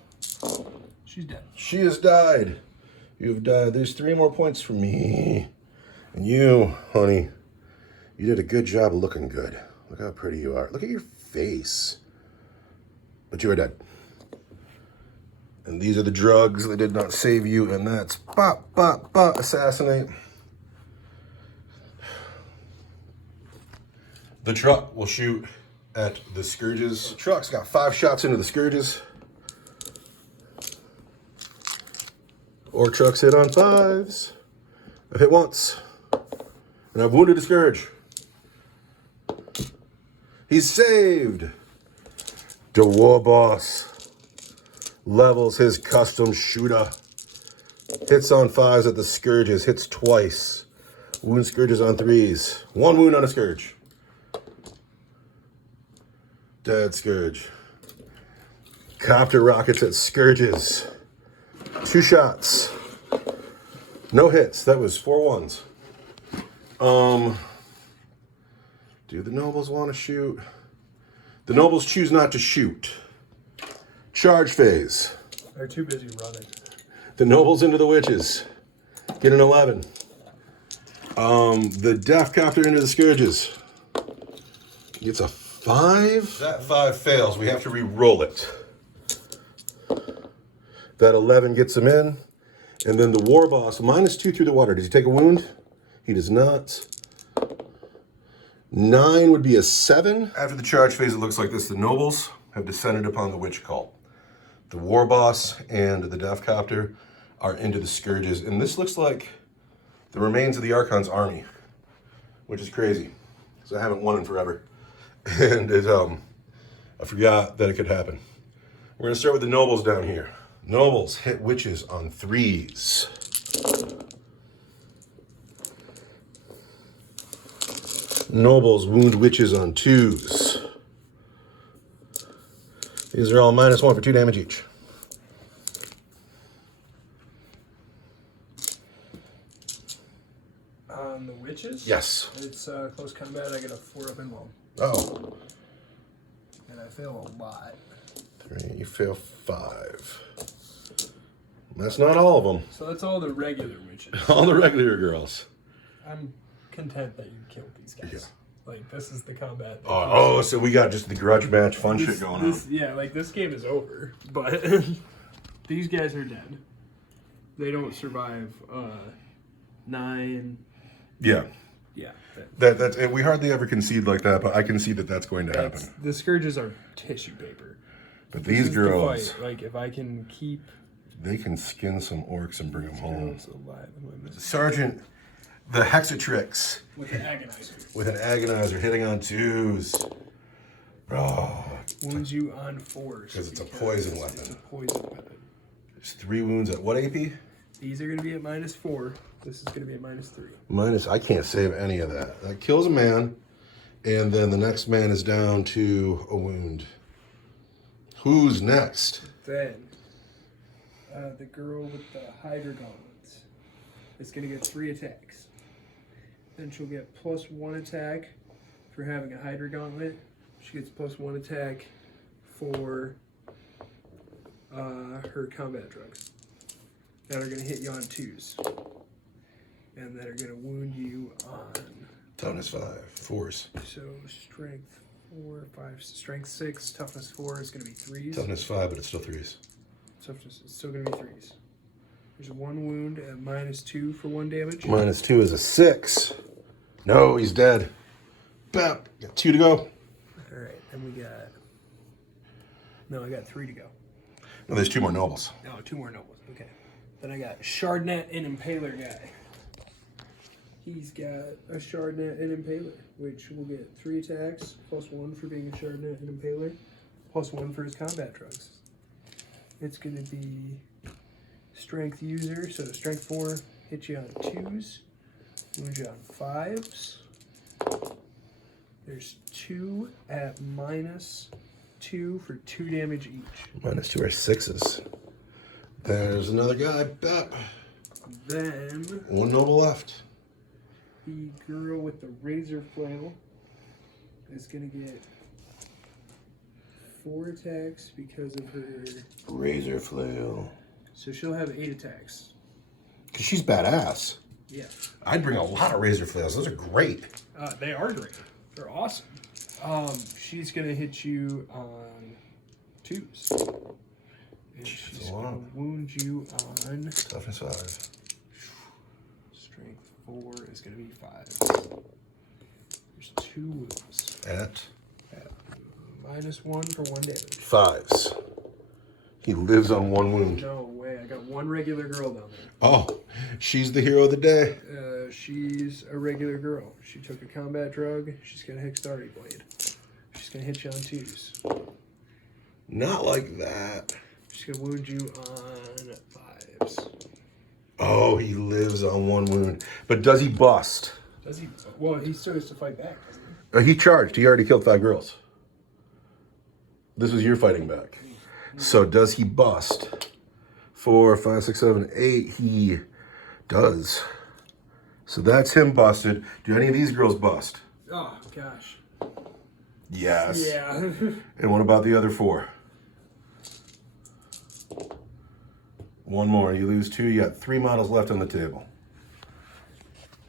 She's dead. She has died. You have died. There's 3 more points for me. And you, honey, you did a good job of looking good. Look how pretty you are. Look at your face. But you are dead. And these are the drugs that did not save you, and that's bop, bop, bop, assassinate. The truck will shoot at the Scourges. The truck's got 5 shots into the Scourges. Or trucks hit on 5s. I've hit once. And I've wounded a Scourge. He's saved. The War Boss levels his custom shooter. Hits on 5s at the Scourges. Hits twice. Wound Scourges on 3s. 1 wound on a Scourge. Dead Scourge. Copter rockets at Scourges. 2 shots. No hits. That was 4 ones. Do the nobles want to shoot? The nobles choose not to shoot. Charge phase. They're too busy running. The nobles into the witches. Get an 11. The Death Copter into the Scourges. Gets a 5. That 5 fails. We have to re-roll it. That 11 gets him in. And then the War Boss, -2 through the water. Does he take a wound? He does not. 9 would be a 7. After the charge phase, it looks like this. The nobles have descended upon the witch cult. The War Boss and the Death Copter are into the Scourges. And this looks like the remains of the Archon's army, which is crazy, because I haven't won in forever. And I forgot that it could happen. We're going to start with the nobles down here. Nobles hit witches on 3s. Nobles wound witches on 2s. These are all -1 for 2 damage each. On the witches? Yes. It's close combat. I get a 4 up and 1. Oh. And I fail a lot. 3, you fail 5. That's not all of them. So that's all the regular witches. All the regular girls. I'm content that you killed these guys. Yeah. Like, this is the combat. Oh, so we got just the grudge match fun shit going on. Yeah, like, this game is over. But these guys are dead. They don't survive 9. Yeah. Yeah. That's and we hardly ever concede like that, but I can see that that's going to happen. The Scourges are tissue paper. But these girls, the fight. Like, if I can keep... they can skin some orcs and bring them home. Alive. Sergeant, the Hexatrix. With an agonizer. With an agonizer hitting on 2s. Oh. Wounds you on 4s. Because it's a poison weapon. It's a poison weapon. There's 3 wounds at what AP? These are going to be at -4. This is going to be at -3. I can't save any of that. That kills a man. And then the next man is down to a wound. Who's next? Then, the girl with the Hydra gauntlets is going to get 3 attacks. Then she'll get +1 attack for having a Hydra Gauntlet. She gets +1 attack for her combat drugs that are going to hit you on 2s. And that are going to wound you on... Toughness 5, 4s. So strength 4, 5, strength 6, toughness 4 is going to be 3s. Toughness 5, but it's still 3s. Toughness is still going to be 3s. There's 1 wound at -2 for 1 damage. -2 is a 6. No, he's dead. Bap. Got 2 to go. All right, and we got... No, I got 3 to go. No, there's 2 more nobles. No, 2 more nobles. Okay. Then I got Shardnet and Impaler guy. He's got a Shardnet and Impaler, which will get 3 attacks, +1 for being a Shardnet and Impaler, +1 for his combat drugs. It's going to be strength user, so strength 4 hits you on 2s, wounds you on 5s. There's 2 at -2 for 2 damage each. -2 are 6s. There's another guy. Bap. Then 1 noble left. the girl with the razor flail is going to get 4 attacks because of her... Razor flail. So she'll have 8 attacks. Because she's badass. Yeah. I'd bring a lot of razor flails. Those are great. They are great. They're awesome. She's going to hit you on 2s. And she's going to wound you on... Toughness 5. Strength 4 is going to be 5. There's 2 wounds. At -1 for 1 damage. 5s. He lives on 1 wound. No way. I got 1 regular girl down there. Oh, she's the hero of the day. She's a regular girl. She took a combat drug. She's got a Hextari blade. She's going to hit you on 2s. Not like that. She's going to wound you on 5s. Oh, he lives on 1 wound. But does he bust? Does he? Well, he still has to fight back, doesn't he? He charged. He already killed 5 girls. This was your fighting back. So does he bust? 4, 5, 6, 7, 8. He does. So that's him busted. Do any of these girls bust? Oh, gosh. Yes. Yeah. And what about the other 4? 1 more. You lose 2. You got 3 models left on the table.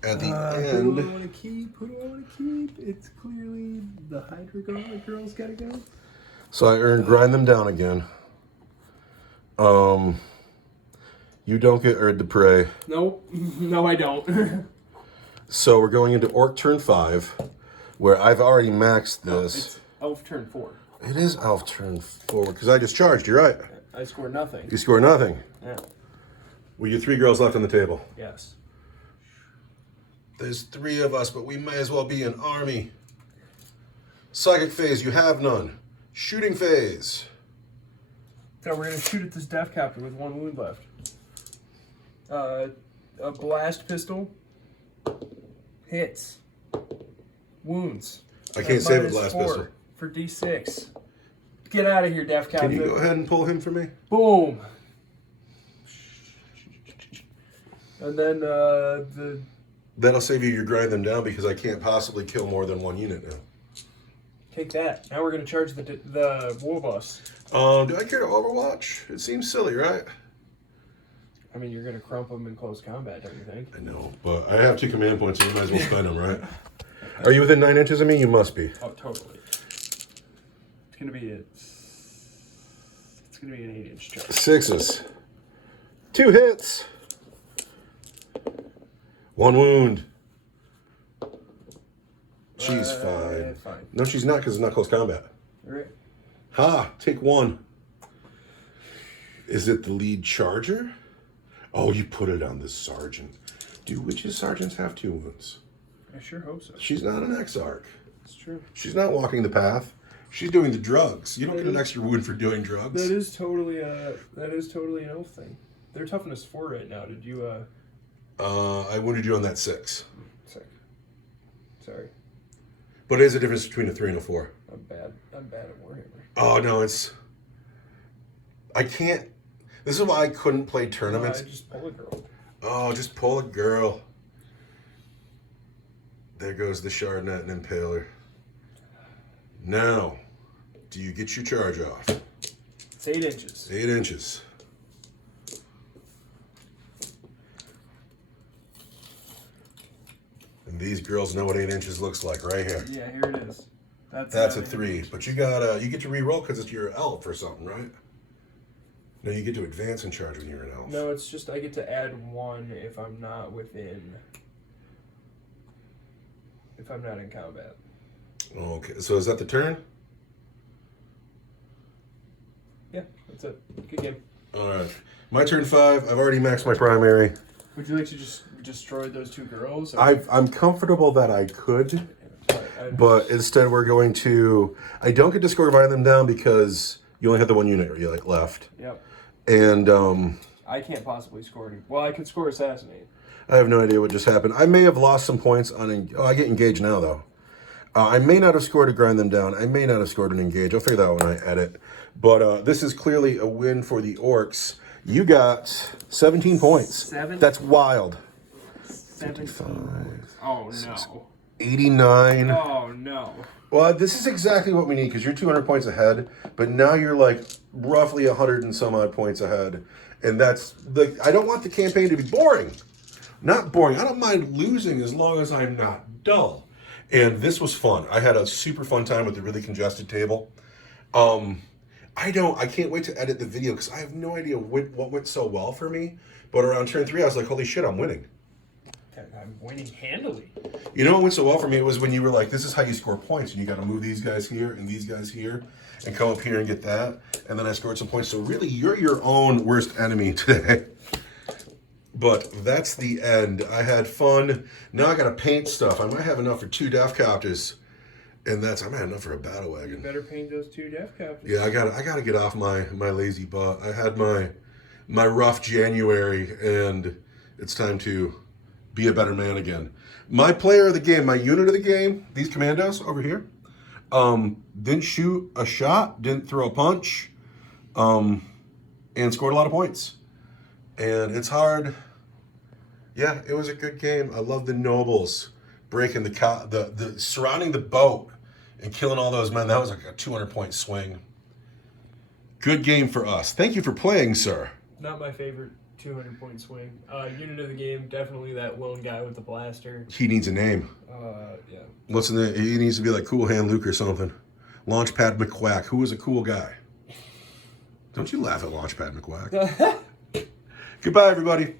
At the Who do I end. want to keep? Who do I want to keep? It's clearly the Hydra girl's got to go. So I earned grind them down again. You don't get Erd the Prey. Nope. No, I don't. So we're going into Orc turn 5, where I've already maxed No, this. it's Elf turn 4. It is Elf turn 4, because I just charged. You're right. I score nothing. You score nothing. Yeah. Well, you 3 girls left on the table. Yes. There's 3 of us, but we may as well be an army. Psychic phase, you have none. Shooting phase. So we're going to shoot at this Death Captain with 1 wound left. A blast pistol. Hits. Wounds. I can't save a -4 blast pistol. For D6. Get out of here, Death Captain. Can you go ahead and pull him for me? Boom. And then That'll save you your grind them down, because I can't possibly kill more than 1 unit now. take that. Now we're going to charge the war boss. Do I care to Overwatch? It seems silly, right? I mean, you're going to crump them in close combat, don't you think? I know, but I have 2 command points, so you might as well spend them, right? Are you within 9 inches of me? You must be. Oh, totally. It's going to be an 8-inch charge. 6s. 2 hits. 1 wound. She's fine. Fine. No, she's not, because it's not close combat. All right. Ha! Take 1. Is it the lead charger? Oh, you put it on the sergeant. Do witches sergeants have 2 wounds? I sure hope so. She's not an Exarch. It's true. She's not walking the path. She's doing the drugs. You don't get an extra wound for doing drugs. That is totally an elf thing. They're toughness 4 right now. Did you I wounded you on that 6. Sick. Sorry. But it is a difference between a 3 and a 4. I'm bad at Warhammer. Oh, no, I can't. This is why I couldn't play I tournaments. just pull a girl. Oh, just pull a girl. There goes the Shardnet and Impaler. Now, do you get your charge off? It's 8 inches. 8 inches. And these girls know what 8 inches looks like right here. Yeah, here it is. That's a 3. But you get to re-roll because it's your elf or something, right? No, you get to advance in charge when you're an elf. No, it's just I get to add 1 if I'm not within. If I'm not in combat. Okay, so is that the turn? Yeah, that's it. Good game. All right. My turn 5. I've already maxed my primary. Would you like to just destroy those 2 girls? I'm comfortable that I could, but instead we're going to... I don't get to score buying them down because you only have the 1 unit left. Yep. And I can't possibly score any. Well, I could score assassinate. I have no idea what just happened. I may have lost some points on... I get engaged now, though. I may not have scored to grind them down. I may not have scored an engage. I'll figure that out when I edit. But this is clearly a win for the Orks. You got 17 points. 7? That's wild. 75. Oh, no. 89. Oh, no. Well, this is exactly what we need because you're 200 points ahead, but now you're like roughly 100 and some odd points ahead. And that's I don't want the campaign to be boring. Not boring. I don't mind losing as long as I'm not dull. And this was fun. I had a super fun time with the really congested table. I can't wait to edit the video because I have no idea what went so well for me. But around turn 3, I was like, holy shit, I'm winning. I'm winning handily. You know what went so well for me? It was when you were like, this is how you score points. And you got to move these guys here and these guys here and come up here and get that. And then I scored some points. So really, you're your own worst enemy today. But that's the end. I had fun. Now I got to paint stuff. I might have enough for 2 Death Copters. And I might have enough for a battle wagon. You better paint those 2 Death Copters. Yeah, I gotta get off my lazy butt. I had my rough January, and it's time to be a better man again. My player of the game, my unit of the game, these commandos over here, didn't shoot a shot, didn't throw a punch, and scored a lot of points. And it's hard. Yeah, it was a good game. I love the nobles breaking the surrounding the boat and killing all those men. That was like a 200-point swing. Good game for us. Thank you for playing, sir. Not my favorite 200-point swing. Unit of the game, definitely that lone guy with the blaster. He needs a name. Yeah. He needs to be like Cool Hand Luke or something. Launchpad McQuack. Who was a cool guy? Don't you laugh at Launchpad McQuack. Goodbye, everybody.